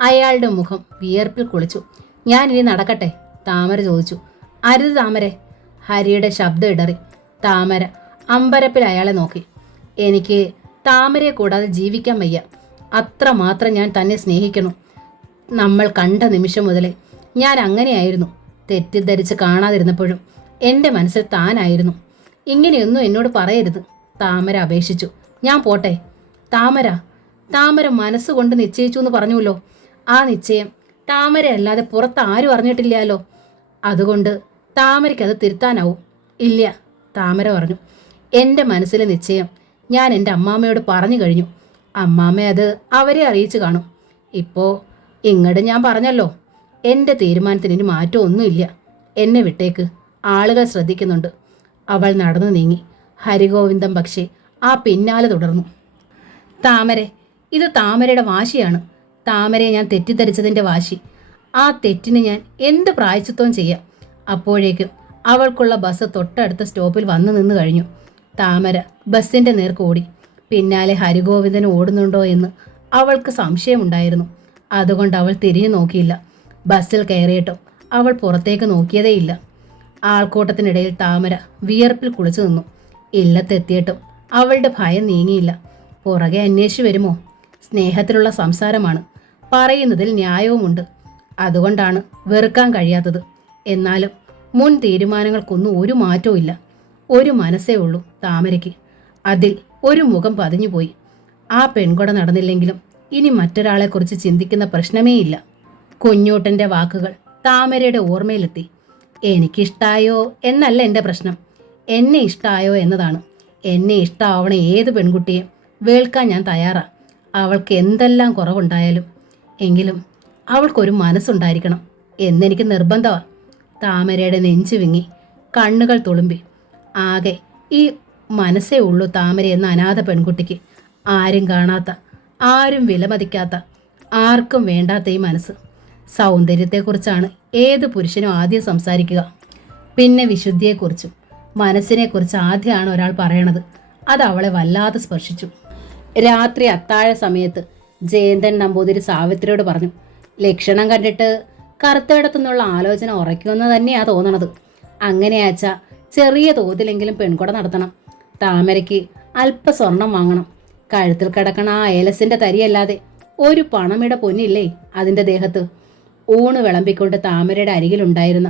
അയാളുടെ മുഖം വിയർപ്പിൽ കുളിച്ചു. ഞാനിനി നടക്കട്ടെ? താമര ചോദിച്ചു. അരുത് താമരെ. ഹരിയുടെ ശബ്ദം ഇടറി. താമര അമ്പരപ്പിൽ അയാളെ നോക്കി. എനിക്ക് താമരയെ കൂടാതെ ജീവിക്കാൻ വയ്യ. അത്രമാത്രം ഞാൻ തന്നെ സ്നേഹിക്കുന്നു. നമ്മൾ കണ്ട നിമിഷം മുതലേ ഞാൻ അങ്ങനെയായിരുന്നു. തെറ്റിദ്ധരിച്ച് കാണാതിരുന്നപ്പോഴും എൻ്റെ മനസ്സിൽ താനായിരുന്നു. ഇങ്ങനെയൊന്നും എന്നോട് പറയരുത്, താമര അപേക്ഷിച്ചു. ഞാൻ പോട്ടെ? താമര മനസ്സുകൊണ്ട് നിശ്ചയിച്ചു എന്ന് പറഞ്ഞുവല്ലോ. ആ നിശ്ചയം താമര അല്ലാതെ പുറത്ത് ആരും അറിഞ്ഞിട്ടില്ലല്ലോ. അതുകൊണ്ട് താമരയ്ക്കത് തിരുത്താനാവും. ഇല്ല, താമര പറഞ്ഞു. എൻ്റെ മനസ്സിലെ നിശ്ചയം ഞാൻ എൻ്റെ അമ്മാമ്മയോട് പറഞ്ഞു കഴിഞ്ഞു. അമ്മാമ്മ അത് അവരെ അറിയിച്ചു കാണും. ഇപ്പോൾ ഇങ്ങോട്ട് ഞാൻ പറഞ്ഞല്ലോ. എൻ്റെ തീരുമാനത്തിന് ഇനി മാറ്റമൊന്നുമില്ല. എന്നെ വിട്ടേക്ക്, ആളുകൾ ശ്രദ്ധിക്കുന്നുണ്ട്. അവൾ നടന്നു നീങ്ങി. ഹരിഗോവിന്ദം പക്ഷേ ആ പിന്നാലെ തുടർന്നു. താമരെ, ഇത് താമരയുടെ വാശിയാണ്. താമരയെ ഞാൻ തെറ്റിദ്ധരിച്ചതിൻ്റെ വാശി. ആ തെറ്റിന് ഞാൻ എന്ത് പ്രായച്ചിത്തവും ചെയ്യാം. അപ്പോഴേക്കും അവൾക്കുള്ള ബസ് തൊട്ടടുത്ത സ്റ്റോപ്പിൽ വന്നു നിന്ന് കഴിഞ്ഞു. താമര ബസ്സിൻ്റെ നേർക്ക് ഓടി. പിന്നാലെ ഹരിഗോവിന്ദൻ ഓടുന്നുണ്ടോ എന്ന് അവൾക്ക് സംശയമുണ്ടായിരുന്നു. അതുകൊണ്ട് അവൾ തിരിഞ്ഞു നോക്കിയില്ല. ബസ്സിൽ കയറിയിട്ടും അവൾ പുറത്തേക്ക് നോക്കിയതേയില്ല. ആൾക്കൂട്ടത്തിനിടയിൽ താമര വിയർപ്പിൽ കുളിച്ചു നിന്നു. ഇല്ലത്തെത്തിയിട്ടും അവളുടെ ഭയം നീങ്ങിയില്ല. പുറകെ അന്വേഷിച്ചു വരുമോ? സ്നേഹത്തിലുള്ള സംസാരമാണ്, പറയുന്നതിൽ ന്യായവുമുണ്ട്. അതുകൊണ്ടാണ് വെറുക്കാൻ കഴിയാത്തത്. എന്നാലും മുൻ തീരുമാനങ്ങൾക്കൊന്നും ഒരു മാറ്റവും ഇല്ല. ഒരു മനസ്സേ ഉള്ളൂ താമരയ്ക്ക്. അതിൽ ഒരു മുഖം പതിഞ്ഞുപോയി. ആ പെൺകൊട നടന്നില്ലെങ്കിലും ഇനി മറ്റൊരാളെക്കുറിച്ച് ചിന്തിക്കുന്ന പ്രശ്നമേയില്ല. കുഞ്ഞൂട്ടൻ്റെ വാക്കുകൾ താമരയുടെ ഓർമ്മയിലെത്തി. എനിക്കിഷ്ടായോ എന്നല്ല എൻ്റെ പ്രശ്നം, എന്നെ ഇഷ്ടായോ എന്നതാണ്. എന്നെ ഇഷ്ടമാവണ ഏത് പെൺകുട്ടിയെ വേൾക്കാൻ ഞാൻ തയ്യാറാ. അവൾക്ക് എന്തെല്ലാം കുറവുണ്ടായാലും. എങ്കിലും അവൾക്കൊരു മനസ്സുണ്ടായിരിക്കണം എന്നെനിക്ക് നിർബന്ധമാണ്. താമരയുടെ നെഞ്ചു വിങ്ങി, കണ്ണുകൾ തുളുമ്പി. ആകെ ഈ മനസ്സേ ഉള്ളൂ താമര എന്ന അനാഥ പെൺകുട്ടിക്ക്. ആരും കാണാത്ത, ആരും വിലമതിക്കാത്ത, ആർക്കും വേണ്ടാത്ത ഈ മനസ്സ്. സൗന്ദര്യത്തെക്കുറിച്ചാണ് ഏത് പുരുഷനും ആദ്യം സംസാരിക്കുക. പിന്നെ വിശുദ്ധിയെക്കുറിച്ചും. മനസ്സിനെക്കുറിച്ച് ആദ്യമാണ് ഒരാൾ പറയണത്. അത് അവളെ വല്ലാതെ സ്പർശിച്ചു. രാത്രി അത്താഴ സമയത്ത് ജയന്തൻ നമ്പൂതിരി സാവിത്രിയോട് പറഞ്ഞു, ലക്ഷണം കണ്ടിട്ട് കറുത്തയിടത്തുനിന്നുള്ള ആലോചന ഉറയ്ക്കുമെന്ന് തന്നെയാണ് തോന്നണത്. അങ്ങനെയാച്ചാ ചെറിയ തോതിലെങ്കിലും പെൺകൊട നടത്തണം. താമരയ്ക്ക് അല്പ സ്വർണം വാങ്ങണം. കഴുത്തിൽ കിടക്കണ ആ ഏലസിൻ്റെ തരിയല്ലാതെ ഒരു പണമിട പൊന്നില്ലേ അതിൻ്റെ ദേഹത്ത്. ഊണ് വിളമ്പിക്കൊണ്ട് താമരയുടെ അരികിലുണ്ടായിരുന്ന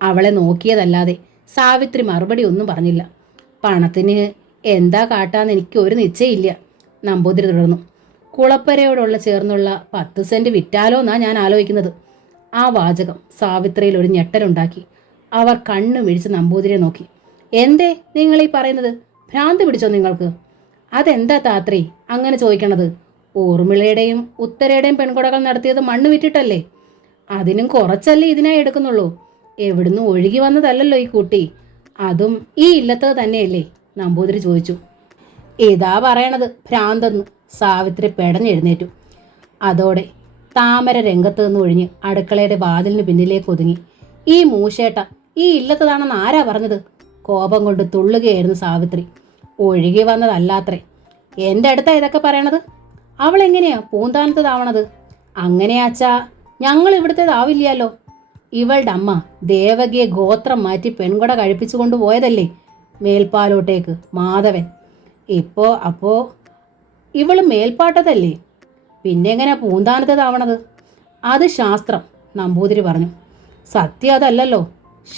അവളെ നോക്കിയതല്ലാതെ സാവിത്രി മറുപടി ഒന്നും പറഞ്ഞില്ല. പണത്തിന് എന്താ കാട്ടാന്ന് എനിക്ക് ഒരു നിശ്ചയില്ല, നമ്പൂതിരി തുടർന്നു. കുളപ്പരയോടുള്ള ചേർന്നുള്ള 10 സെന്റ് വിറ്റാലോ എന്നാ ഞാൻ ആലോചിക്കുന്നത്. ആ വാചകം സാവിത്രിയിൽ ഒരു ഞെട്ടലുണ്ടാക്കി. അവർ കണ്ണു മിഴിച്ച് നമ്പൂതിരിയെ നോക്കി. എന്തേ നിങ്ങളീ പറയുന്നത്? ഭ്രാന്ത് പിടിച്ചോ നിങ്ങൾക്ക്? അതെന്താ താത്രി അങ്ങനെ ചോദിക്കണത്? ഊർമിളയുടെയും ഉത്തരയുടെയും പെൺകൊടകൾ നടത്തിയത് മണ്ണ് വിറ്റിട്ടല്ലേ? അതിനും കുറച്ചല്ലേ ഇതിനായി എടുക്കുന്നുള്ളൂ. എവിടുന്ന് ഒഴുകി വന്നതല്ലല്ലോ ഈ കുട്ടി. അതും ഈ ഇല്ലത്തത് തന്നെയല്ലേ? നമ്പൂതിരി ചോദിച്ചു. ഇതാ പറയണത് ഭ്രാന്തെന്ന് സാവിത്രി പെടഞ്ഞെഴുന്നേറ്റു. അതോടെ താമര രംഗത്ത് നിന്ന് ഒഴിഞ്ഞ് അടുക്കളയുടെ വാതിലിന് പിന്നിലേക്ക് ഒതുങ്ങി. ഈ മൂശേട്ട ഈ ഇല്ലത്തതാണെന്ന് ആരാ പറഞ്ഞത്? കോപം കൊണ്ട് തുള്ളുകയായിരുന്നു സാവിത്രി. ഒഴുകി വന്നതല്ലാത്രേ. എൻ്റെ അടുത്താ ഇതൊക്കെ പറയണത്? അവളെങ്ങനെയാ പൂന്താനത്തതാവണത്? അങ്ങനെയാച്ചാ ഞങ്ങൾ ഇവിടുത്തേതാവില്ലല്ലോ. ഇവളുടെ അമ്മ ദേവകിയെ ഗോത്രം മാറ്റി പെൺകൊട കഴിപ്പിച്ചു കൊണ്ടുപോയതല്ലേ മേൽപ്പാലോട്ടേക്ക് മാധവൻ. അപ്പോൾ ഇവള് മേൽപ്പാട്ടതല്ലേ? പിന്നെ എങ്ങനെയാ പൂന്താനത്തതാവണത്? അത് ശാസ്ത്രം, നമ്പൂതിരി പറഞ്ഞു. സത്യം അതല്ലല്ലോ,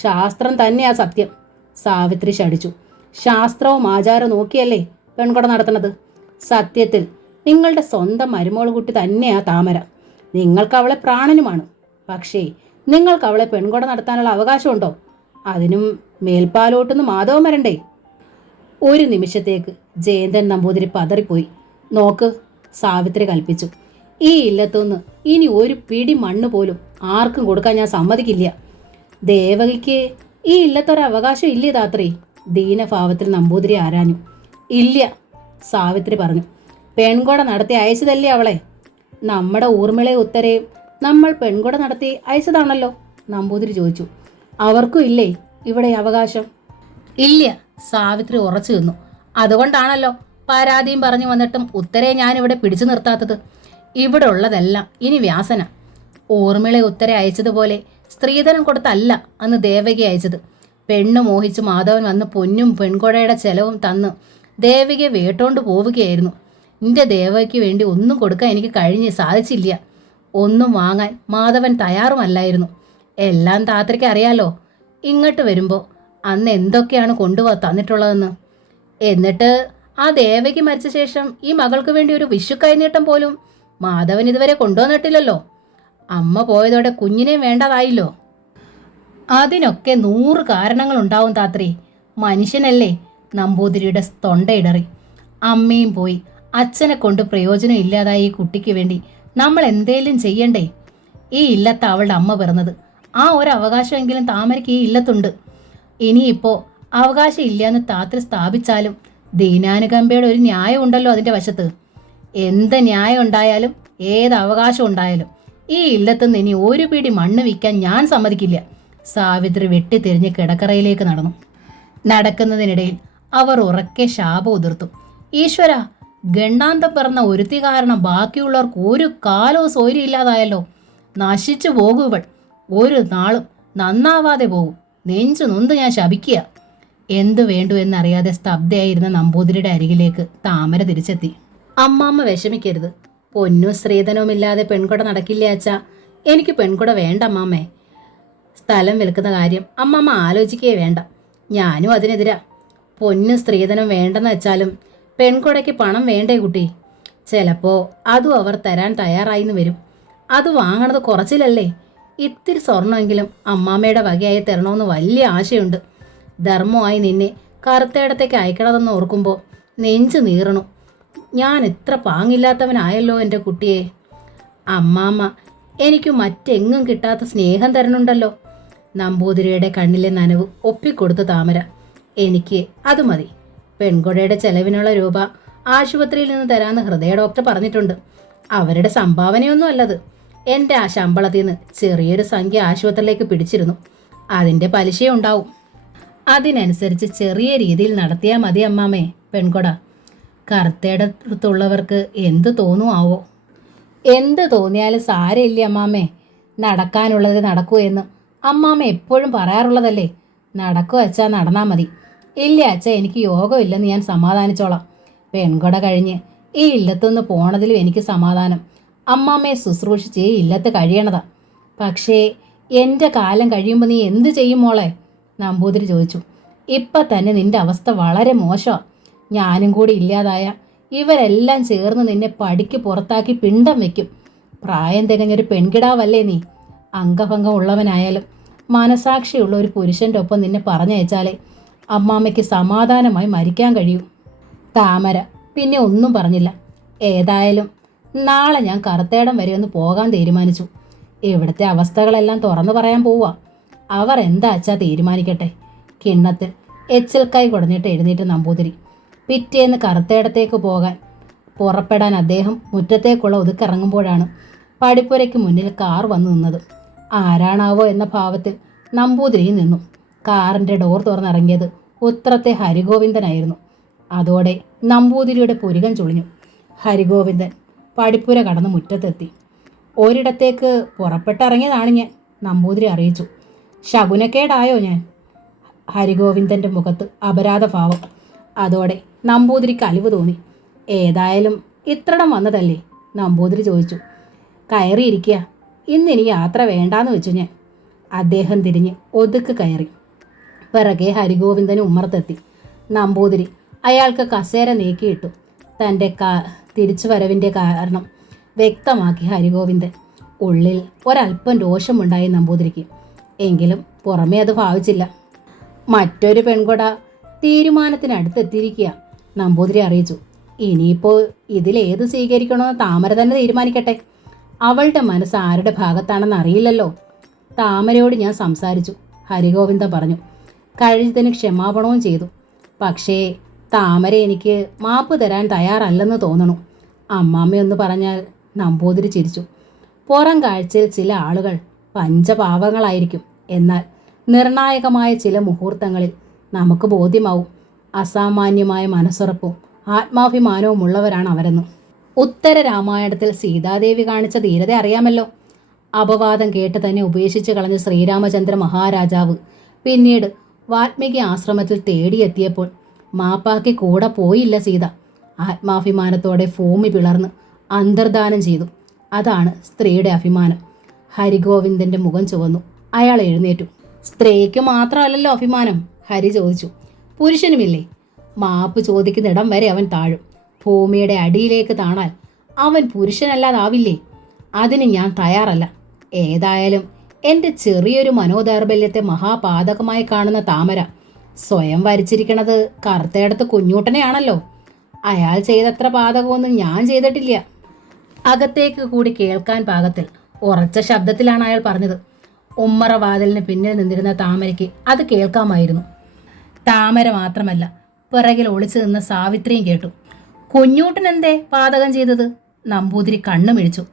ശാസ്ത്രം തന്നെയാ സത്യം, സാവിത്രി ശടിച്ചു. ശാസ്ത്രവും ആചാരവും നോക്കിയല്ലേ പെൺകൊട നടത്തണത്. സത്യത്തിൽ നിങ്ങളുടെ സ്വന്തം മരുമോൾ കുട്ടി തന്നെയാ താമര. നിങ്ങൾക്ക് അവളെ പ്രാണനുമാണ്. പക്ഷേ നിങ്ങൾക്ക് അവളെ പെൺകൊട നടത്താനുള്ള അവകാശമുണ്ടോ? അതിനും മേൽപ്പാലോട്ടുനിന്ന് മാധവം വരണ്ടേ? ഒരു നിമിഷത്തേക്ക് ജയന്തൻ നമ്പൂതിരി പതറിപ്പോയി. നോക്ക്, സാവിത്രി കൽപ്പിച്ചു. ഈ ഇല്ലത്തുനിന്ന് ഇനി ഒരു പിടി മണ്ണ് പോലും ആർക്കും കൊടുക്കാൻ ഞാൻ സമ്മതിക്കില്ല. ദേവകിക്ക് ഈ ഇല്ലത്തൊരവകാശം ഇല്ലേ താത്രി? ദീനഭാവത്തിൽ നമ്പൂതിരി ആരാഞ്ഞു. ഇല്ല, സാവിത്രി പറഞ്ഞു. പെൺകൊട നടത്തി അയച്ചതല്ലേ അവളെ? നമ്മുടെ ഊർമിളയെ ഉത്തരയും നമ്മൾ പെൺകൊട നടത്തി അയച്ചതാണല്ലോ, നമ്പൂതിരി ചോദിച്ചു. അവർക്കും ഇല്ലേ ഇവിടെ അവകാശം? ഇല്ല, സാവിത്രി ഉറച്ചു നിന്നു. അതുകൊണ്ടാണല്ലോ പരാതിയും പറഞ്ഞു വന്നിട്ടും ഉത്തരയെ ഞാനിവിടെ പിടിച്ചു നിർത്താത്തത്. ഇവിടെ ഉള്ളതെല്ലാം ഇനി വ്യാസന. ഊർമിളയെ ഉത്തര അയച്ചതുപോലെ സ്ത്രീധനം കൊടുത്തല്ല അന്ന് ദേവകി അയച്ചത്. പെണ്ണ് മോഹിച്ച് മാധവൻ വന്ന് പൊന്നും പെൺകൊടയുടെ ചെലവും തന്ന് ദേവകിയെ വേട്ടോണ്ട് പോവുകയായിരുന്നു. നിന്റെ ദേവകിക്ക് വേണ്ടി ഒന്നും കൊടുക്കാൻ എനിക്ക് സാധിച്ചില്ല. ഒന്നും വാങ്ങാൻ മാധവൻ തയ്യാറുമല്ലായിരുന്നു. എല്ലാം താത്രിക്ക് അറിയാലോ. ഇങ്ങോട്ട് വരുമ്പോൾ അന്ന് എന്തൊക്കെയാണ് തന്നിട്ടുള്ളതെന്ന്. എന്നിട്ട് ആ ദേവകി മരിച്ച ശേഷം ഈ മകൾക്ക് വേണ്ടി ഒരു വിഷുക്കൈനീട്ടം പോലും മാധവൻ ഇതുവരെ കൊണ്ടുവന്നിട്ടില്ലല്ലോ. അമ്മ പോയതോടെ കുഞ്ഞിനെ വേണ്ടതായില്ലോ. അതിനൊക്കെ 100 കാരണങ്ങളുണ്ടാവും താത്രി. മനുഷ്യനല്ലേ? നമ്പൂതിരിയുടെ തൊണ്ടയിടറി. അമ്മയും പോയി, അച്ഛനെ കൊണ്ട് പ്രയോജനം ഇല്ലാതായി ഈ കുട്ടിക്ക് വേണ്ടി നമ്മൾ എന്തേലും ചെയ്യണ്ടേ? ഈ ഇല്ലത്ത് അവളുടെ അമ്മ പിറന്നത്. ആ ഒരു അവകാശമെങ്കിലും താമരയ്ക്ക് ഈ ഇല്ലത്തുണ്ട്. ഇനിയിപ്പോൾ അവകാശം ഇല്ലയെന്ന് താത്രി സ്ഥാപിച്ചാലും ദീനാനുകമ്പയുടെ ഒരു ന്യായം ഉണ്ടല്ലോ അതിൻ്റെ വശത്ത്. എന്ത് ന്യായം ഉണ്ടായാലും ഏത് അവകാശം ഉണ്ടായാലും ഈ ഇല്ലത്തുനിന്ന് ഇനി ഒരു പിടി മണ്ണ് വിൽക്കാൻ ഞാൻ സമ്മതിക്കില്ല. സാവിത്രി വെട്ടിത്തിരിഞ്ഞ് കിടക്കറയിലേക്ക് നടന്നു. നടക്കുന്നതിനിടയിൽ അവർ ഉറക്കെ ശാപം ഉതിർത്തു. ഈശ്വര, ഗണ്ടാന്തം പിറന്ന ഒരുത്തി കാരണം ബാക്കിയുള്ളവർക്ക് ഒരു കാലവും സൗകര്യമില്ലാതായല്ലോ. നശിച്ചു പോകും ഇവൾ, ഒരു നാളും നന്നാവാതെ പോകും. നെഞ്ചു നൊന്ത് ഞാൻ ശപിക്കുക. എന്തു വേണ്ടു എന്നറിയാതെ സ്തബ്ധയായിരുന്ന നമ്പൂതിരിയുടെ അരികിലേക്ക് താമര തിരിച്ചെത്തി. അമ്മാമ്മ വിഷമിക്കരുത്. പൊന്നും സ്ത്രീധനവും ഇല്ലാതെ പെൺകുട നടക്കില്ല അച്ഛാ. എനിക്ക് പെൺകുട വേണ്ട അമ്മാമ്മേ. സ്ഥലം വിൽക്കുന്ന കാര്യം അമ്മാമ്മ ആലോചിക്കേ വേണ്ട. ഞാനും അതിനെതിരാ. പൊന്നും സ്ത്രീധനം വേണ്ടെന്ന് വെച്ചാലും പെൺകുടയ്ക്ക് പണം വേണ്ടേ കുട്ടി? ചിലപ്പോൾ അതും അവർ തരാൻ തയ്യാറായിന്ന് വരും. അത് വാങ്ങണത് കുറച്ചിലല്ലേ? ഇത്തിരി സ്വർണ്ണമെങ്കിലും അമ്മാമ്മയുടെ വകയായി തരണമെന്ന് വലിയ ആശയുണ്ട്. ധർമ്മമായി നിന്നെ കറുത്തേടത്തേക്ക് അയക്കണതെന്ന് ഓർക്കുമ്പോൾ നെഞ്ചു നീറണു. ഞാൻ ഇത്ര പാങ്ങില്ലാത്തവനായല്ലോ എൻ്റെ കുട്ടിയെ. അമ്മാമ്മ എനിക്ക് മറ്റെങ്ങും കിട്ടാത്ത സ്നേഹം തരണുണ്ടല്ലോ. നമ്പൂതിരിയുടെ കണ്ണിലെ നനവ് ഒപ്പിക്കൊടുത്തു താമര. എനിക്ക് അത് മതി. പെൺകുടയുടെ ചെലവിനുള്ള രൂപ ആശുപത്രിയിൽ നിന്ന് തരാമെന്ന് ഹൃദയ ഡോക്ടർ പറഞ്ഞിട്ടുണ്ട്. അവരുടെ സംഭാവനയൊന്നും അല്ലത്. എൻ്റെ ആ ശമ്പളത്തിൽ നിന്ന് ചെറിയൊരു സംഖ്യ ആശുപത്രിയിലേക്ക് പിടിച്ചിരുന്നു. അതിൻ്റെ പലിശയുണ്ടാവും. അതിനനുസരിച്ച് ചെറിയ രീതിയിൽ നടത്തിയാൽ മതി അമ്മാമ്മേ പെൺകുട. കറുത്തേടത്തുള്ളവർക്ക് എന്ത് തോന്നുമാവോ? എന്ത് തോന്നിയാലും സാരമില്ല അമ്മാമ്മേ. നടക്കാനുള്ളത് നടക്കൂ എന്ന് അമ്മാമ്മ എപ്പോഴും പറയാറുള്ളതല്ലേ. നടക്കൂ അച്ഛാ, നടന്നാൽ മതി. ഇല്ല അച്ഛാ, എനിക്ക് യോഗമില്ലെന്ന് ഞാൻ സമാധാനിച്ചോളാം. പെൺകുട കഴിഞ്ഞ് ഈ ഇല്ലത്തുനിന്ന് പോണതിലും എനിക്ക് സമാധാനം. അമ്മാമ്മയെ ശുശ്രൂഷിച്ച് ഈ ഇല്ലത്ത് കഴിയണതാ. പക്ഷേ എൻ്റെ കാലം കഴിയുമ്പോൾ നീ എന്ത് ചെയ്യും മോളെ? നമ്പൂതിരി ചോദിച്ചു. ഇപ്പം തന്നെ നിൻ്റെ അവസ്ഥ വളരെ മോശമാണ്. ഞാനും കൂടി ഇല്ലാതായ ഇവരെല്ലാം ചേർന്ന് നിന്നെ പടിക്ക് പുറത്താക്കി പിണ്ടം വെക്കും. പ്രായം തികഞ്ഞൊരു പെൺകിടാവല്ലേ നീ? അംഗഭംഗം ഉള്ളവനായാലും മനസാക്ഷിയുള്ള ഒരു പുരുഷൻ്റെ ഒപ്പം നിന്നെ പറഞ്ഞയച്ചാലേ അമ്മാമ്മയ്ക്ക് സമാധാനമായി മരിക്കാൻ കഴിയൂ. താമര പിന്നെ ഒന്നും പറഞ്ഞില്ല. ഏതായാലും നാളെ ഞാൻ കറുത്തേടം വരെ ഒന്ന് പോകാൻ തീരുമാനിച്ചു. ഇവിടുത്തെ അവസ്ഥകളെല്ലാം തുറന്നു പറയാൻ പോവുക. അവർ എന്താ അച്ഛാ തീരുമാനിക്കട്ടെ. കിണ്ണത്തിൽ എച്ചിൽ കൈ കുടഞ്ഞിട്ട് എഴുന്നേറ്റ് നമ്പൂതിരി. പിറ്റേന്ന് കറുത്തേടത്തേക്ക് പോകാൻ പുറപ്പെടാൻ അദ്ദേഹം മുറ്റത്തേക്കുള്ള ഒതുക്കിറങ്ങുമ്പോഴാണ് പടിപ്പുരയ്ക്ക് മുന്നിൽ കാർ വന്നു നിന്നത്. ആരാണാവോ എന്ന ഭാവത്തിൽ നമ്പൂതിരി നിന്നു. കാറിൻ്റെ ഡോർ തുറന്നിറങ്ങിയത് ഉത്രത്തെ ഹരിഗോവിന്ദനായിരുന്നു. അതോടെ നമ്പൂതിരിയുടെ പുരികം ചുളിഞ്ഞു. ഹരിഗോവിന്ദൻ പടിപ്പുര കടന്ന് മുറ്റത്തെത്തി. ഒരിടത്തേക്ക് പുറപ്പെട്ടിറങ്ങിയതാണ് ഞാൻ, നമ്പൂതിരി അറിയിച്ചു. ശകുനക്കേടായോ ഞാൻ? ഹരിഗോവിന്ദൻ്റെ മുഖത്ത് അപരാധഭാവം. അതോടെ നമ്പൂതിരിക്ക് അലിവ് തോന്നി. ഏതായാലും ഇത്രടം വന്നതല്ലേ? നമ്പൂതിരി ചോദിച്ചു. കയറിയിരിക്കുക. ഇന്നിനി യാത്ര വേണ്ടാന്ന് വെച്ചു ഞാൻ. അദ്ദേഹം തിരിഞ്ഞ് ഒതുക്ക് കയറി. പിറകെ ഹരിഗോവിന്ദന് ഉമ്മറത്തെത്തി. നമ്പൂതിരി അയാൾക്ക് കസേര നീക്കിയിട്ടു. തൻ്റെ തിരിച്ചുവരവിൻ്റെ കാരണം വ്യക്തമാക്കി ഹരിഗോവിന്ദൻ. ഉള്ളിൽ ഒരല്പം രോഷമുണ്ടായി നമ്പൂതിരിക്ക്. എങ്കിലും പുറമേ അത് ഭാവിച്ചില്ല. മറ്റൊരു പെൺകുട തീരുമാനത്തിനടുത്തെത്തിയിരിക്കുക, നമ്പൂതിരി അറിയിച്ചു. ഇനിയിപ്പോൾ ഇതിലേത് സ്വീകരിക്കണമെന്ന് താമര തന്നെ തീരുമാനിക്കട്ടെ. അവളുടെ മനസ്സ് ആരുടെ ഭാഗത്താണെന്ന് അറിയില്ലല്ലോ. താമരയോട് ഞാൻ സംസാരിച്ചു, ഹരിഗോവിന്ദൻ പറഞ്ഞു. കഴിഞ്ഞതിന് ക്ഷമാപണവും ചെയ്തു. പക്ഷേ താമര എനിക്ക് മാപ്പ് തരാൻ തയ്യാറല്ലെന്ന് തോന്നണു. അമ്മാമ്മയൊന്ന് പറഞ്ഞാൽ. നമ്പൂതിരി ചിരിച്ചു. പുറം കാഴ്ചയിൽ ചില ആളുകൾ പഞ്ചപാവങ്ങളായിരിക്കും. എന്നാൽ നിർണായകമായ ചില മുഹൂർത്തങ്ങളിൽ നമുക്ക് ബോധ്യമാവും അസാമാന്യമായ മനസ്സുറപ്പും ആത്മാഭിമാനവും ഉള്ളവരാണ് അവരെന്ന്. ഉത്തര രാമായണത്തിൽ സീതാദേവി കാണിച്ച ധീരത അറിയാമല്ലോ. അപവാദം കേട്ട് തന്നെ ഉപേക്ഷിച്ച് കളഞ്ഞ ശ്രീരാമചന്ദ്ര മഹാരാജാവ് പിന്നീട് വാൽമീകി ആശ്രമത്തിൽ തേടിയെത്തിയപ്പോൾ മാപ്പാക്കി കൂടെ പോയില്ല സീത. ആത്മാഭിമാനത്തോടെ ഭൂമി പിളർന്ന് അന്തർദാനം ചെയ്തു. അതാണ് സ്ത്രീയുടെ അഭിമാനം. ഹരിഗോവിന്ദൻ്റെ മുഖം ചുവന്നു. അയാൾ എഴുന്നേറ്റു. സ്ത്രീക്ക് മാത്രമല്ലല്ലോ അഭിമാനം, ഹരി ചോദിച്ചു. പുരുഷനുമില്ലേ? മാപ്പ് ചോദിക്കുന്നിടം വരെ അവൻ താഴും. ഭൂമിയുടെ അടിയിലേക്ക് താണാൽ അവൻ പുരുഷനല്ലാതാവില്ലേ? അതിന് ഞാൻ തയ്യാറല്ല. ഏതായാലും എൻ്റെ ചെറിയൊരു മനോദൗർബല്യത്തെ മഹാപാതകമായി കാണുന്ന താമര സ്വയം വരിച്ചിരിക്കണത് കറുത്തേടത്ത് കുഞ്ഞൂട്ടനെയാണല്ലോ. അയാൾ ചെയ്തത്ര പാതകമൊന്നും ഞാൻ ചെയ്തിട്ടില്ല. അകത്തേക്ക് കൂടി കേൾക്കാൻ പാകത്തിൽ ഉറച്ച ശബ്ദത്തിലാണ് അയാൾ പറഞ്ഞത്. ഉമ്മറ വാതിലിന് പിന്നിൽ നിന്നിരുന്ന താമരയ്ക്ക് അത് കേൾക്കാമായിരുന്നു. താമര മാത്രമല്ല, പിറകിൽ ഒളിച്ചു നിന്ന സാവിത്രിയും കേട്ടു. കുഞ്ഞൂട്ടൻ എന്തേ പാതകം ചെയ്തത്? നമ്പൂതിരി കണ്ണു മിഴിച്ചു.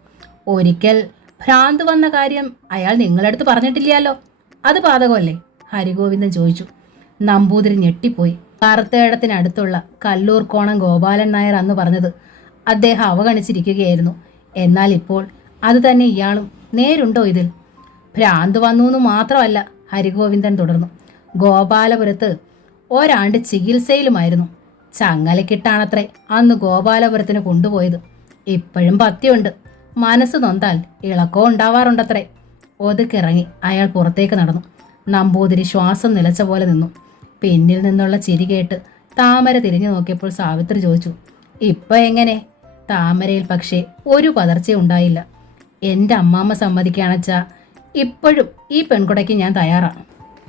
ഒരിക്കൽ ഭ്രാന്ത് വന്ന കാര്യം അയാൾ നിങ്ങളടുത്ത് പറഞ്ഞിട്ടില്ലല്ലോ, അത് പാതകമല്ലേ? ഹരിഗോവിന്ദൻ ചോദിച്ചു. നമ്പൂതിരി ഞെട്ടിപ്പോയി. കറുത്തേടത്തിനടുത്തുള്ള കല്ലൂർ കോണം ഗോപാലൻ നായർ അന്ന് പറഞ്ഞത് അദ്ദേഹം അവഗണിച്ചിരിക്കുകയായിരുന്നു. എന്നാൽ ഇപ്പോൾ അത് തന്നെ ഇയാളും. നേരുണ്ടോ ഇതിൽ? ഭ്രാന്ത് വന്നു എന്ന് മാത്രമല്ല, ഹരിഗോവിന്ദൻ തുടർന്നു. ഗോപാലപുരത്ത് ഒരാണ്ട് ചികിത്സയിലുമായിരുന്നു. ചങ്ങലക്കിട്ടാണത്രേ അന്ന് ഗോപാലപുരത്തിന് കൊണ്ടുപോയത്. ഇപ്പോഴും പത്യമുണ്ട്. മനസ്സ് നൊന്താൽ ഇളക്കവും ഉണ്ടാവാറുണ്ടത്രേ. ഒതുക്കിറങ്ങി അയാൾ പുറത്തേക്ക് നടന്നു. നമ്പൂതിരി ശ്വാസം നിലച്ച പോലെ നിന്നു. പിന്നിൽ നിന്നുള്ള ചിരി കേട്ട് താമര തിരിഞ്ഞു നോക്കിയപ്പോൾ സാവിത്രി ചോദിച്ചു, ഇപ്പൊ എങ്ങനെ? താമരയിൽ പക്ഷേ ഒരു പതർച്ചയും ഉണ്ടായില്ല. എൻ്റെ അമ്മാമ്മ സമ്മതിക്കുകയാണെച്ചാ ഇപ്പോഴും ഈ പെൺകുടയ്ക്ക് ഞാൻ തയ്യാറാണ്.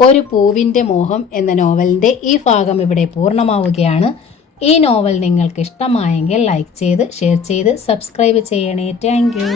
ഒരു പൂവിൻ്റെ മോഹം എന്ന നോവലിൻ്റെ ഈ ഭാഗം ഇവിടെ പൂർണ്ണമാവുകയാണ്. ഈ നോവൽ നിങ്ങൾക്ക് ഇഷ്ടമായെങ്കിൽ ലൈക്ക് ചെയ്ത്, ഷെയർ ചെയ്ത്, സബ്സ്ക്രൈബ് ചെയ്യണേ. Thank you.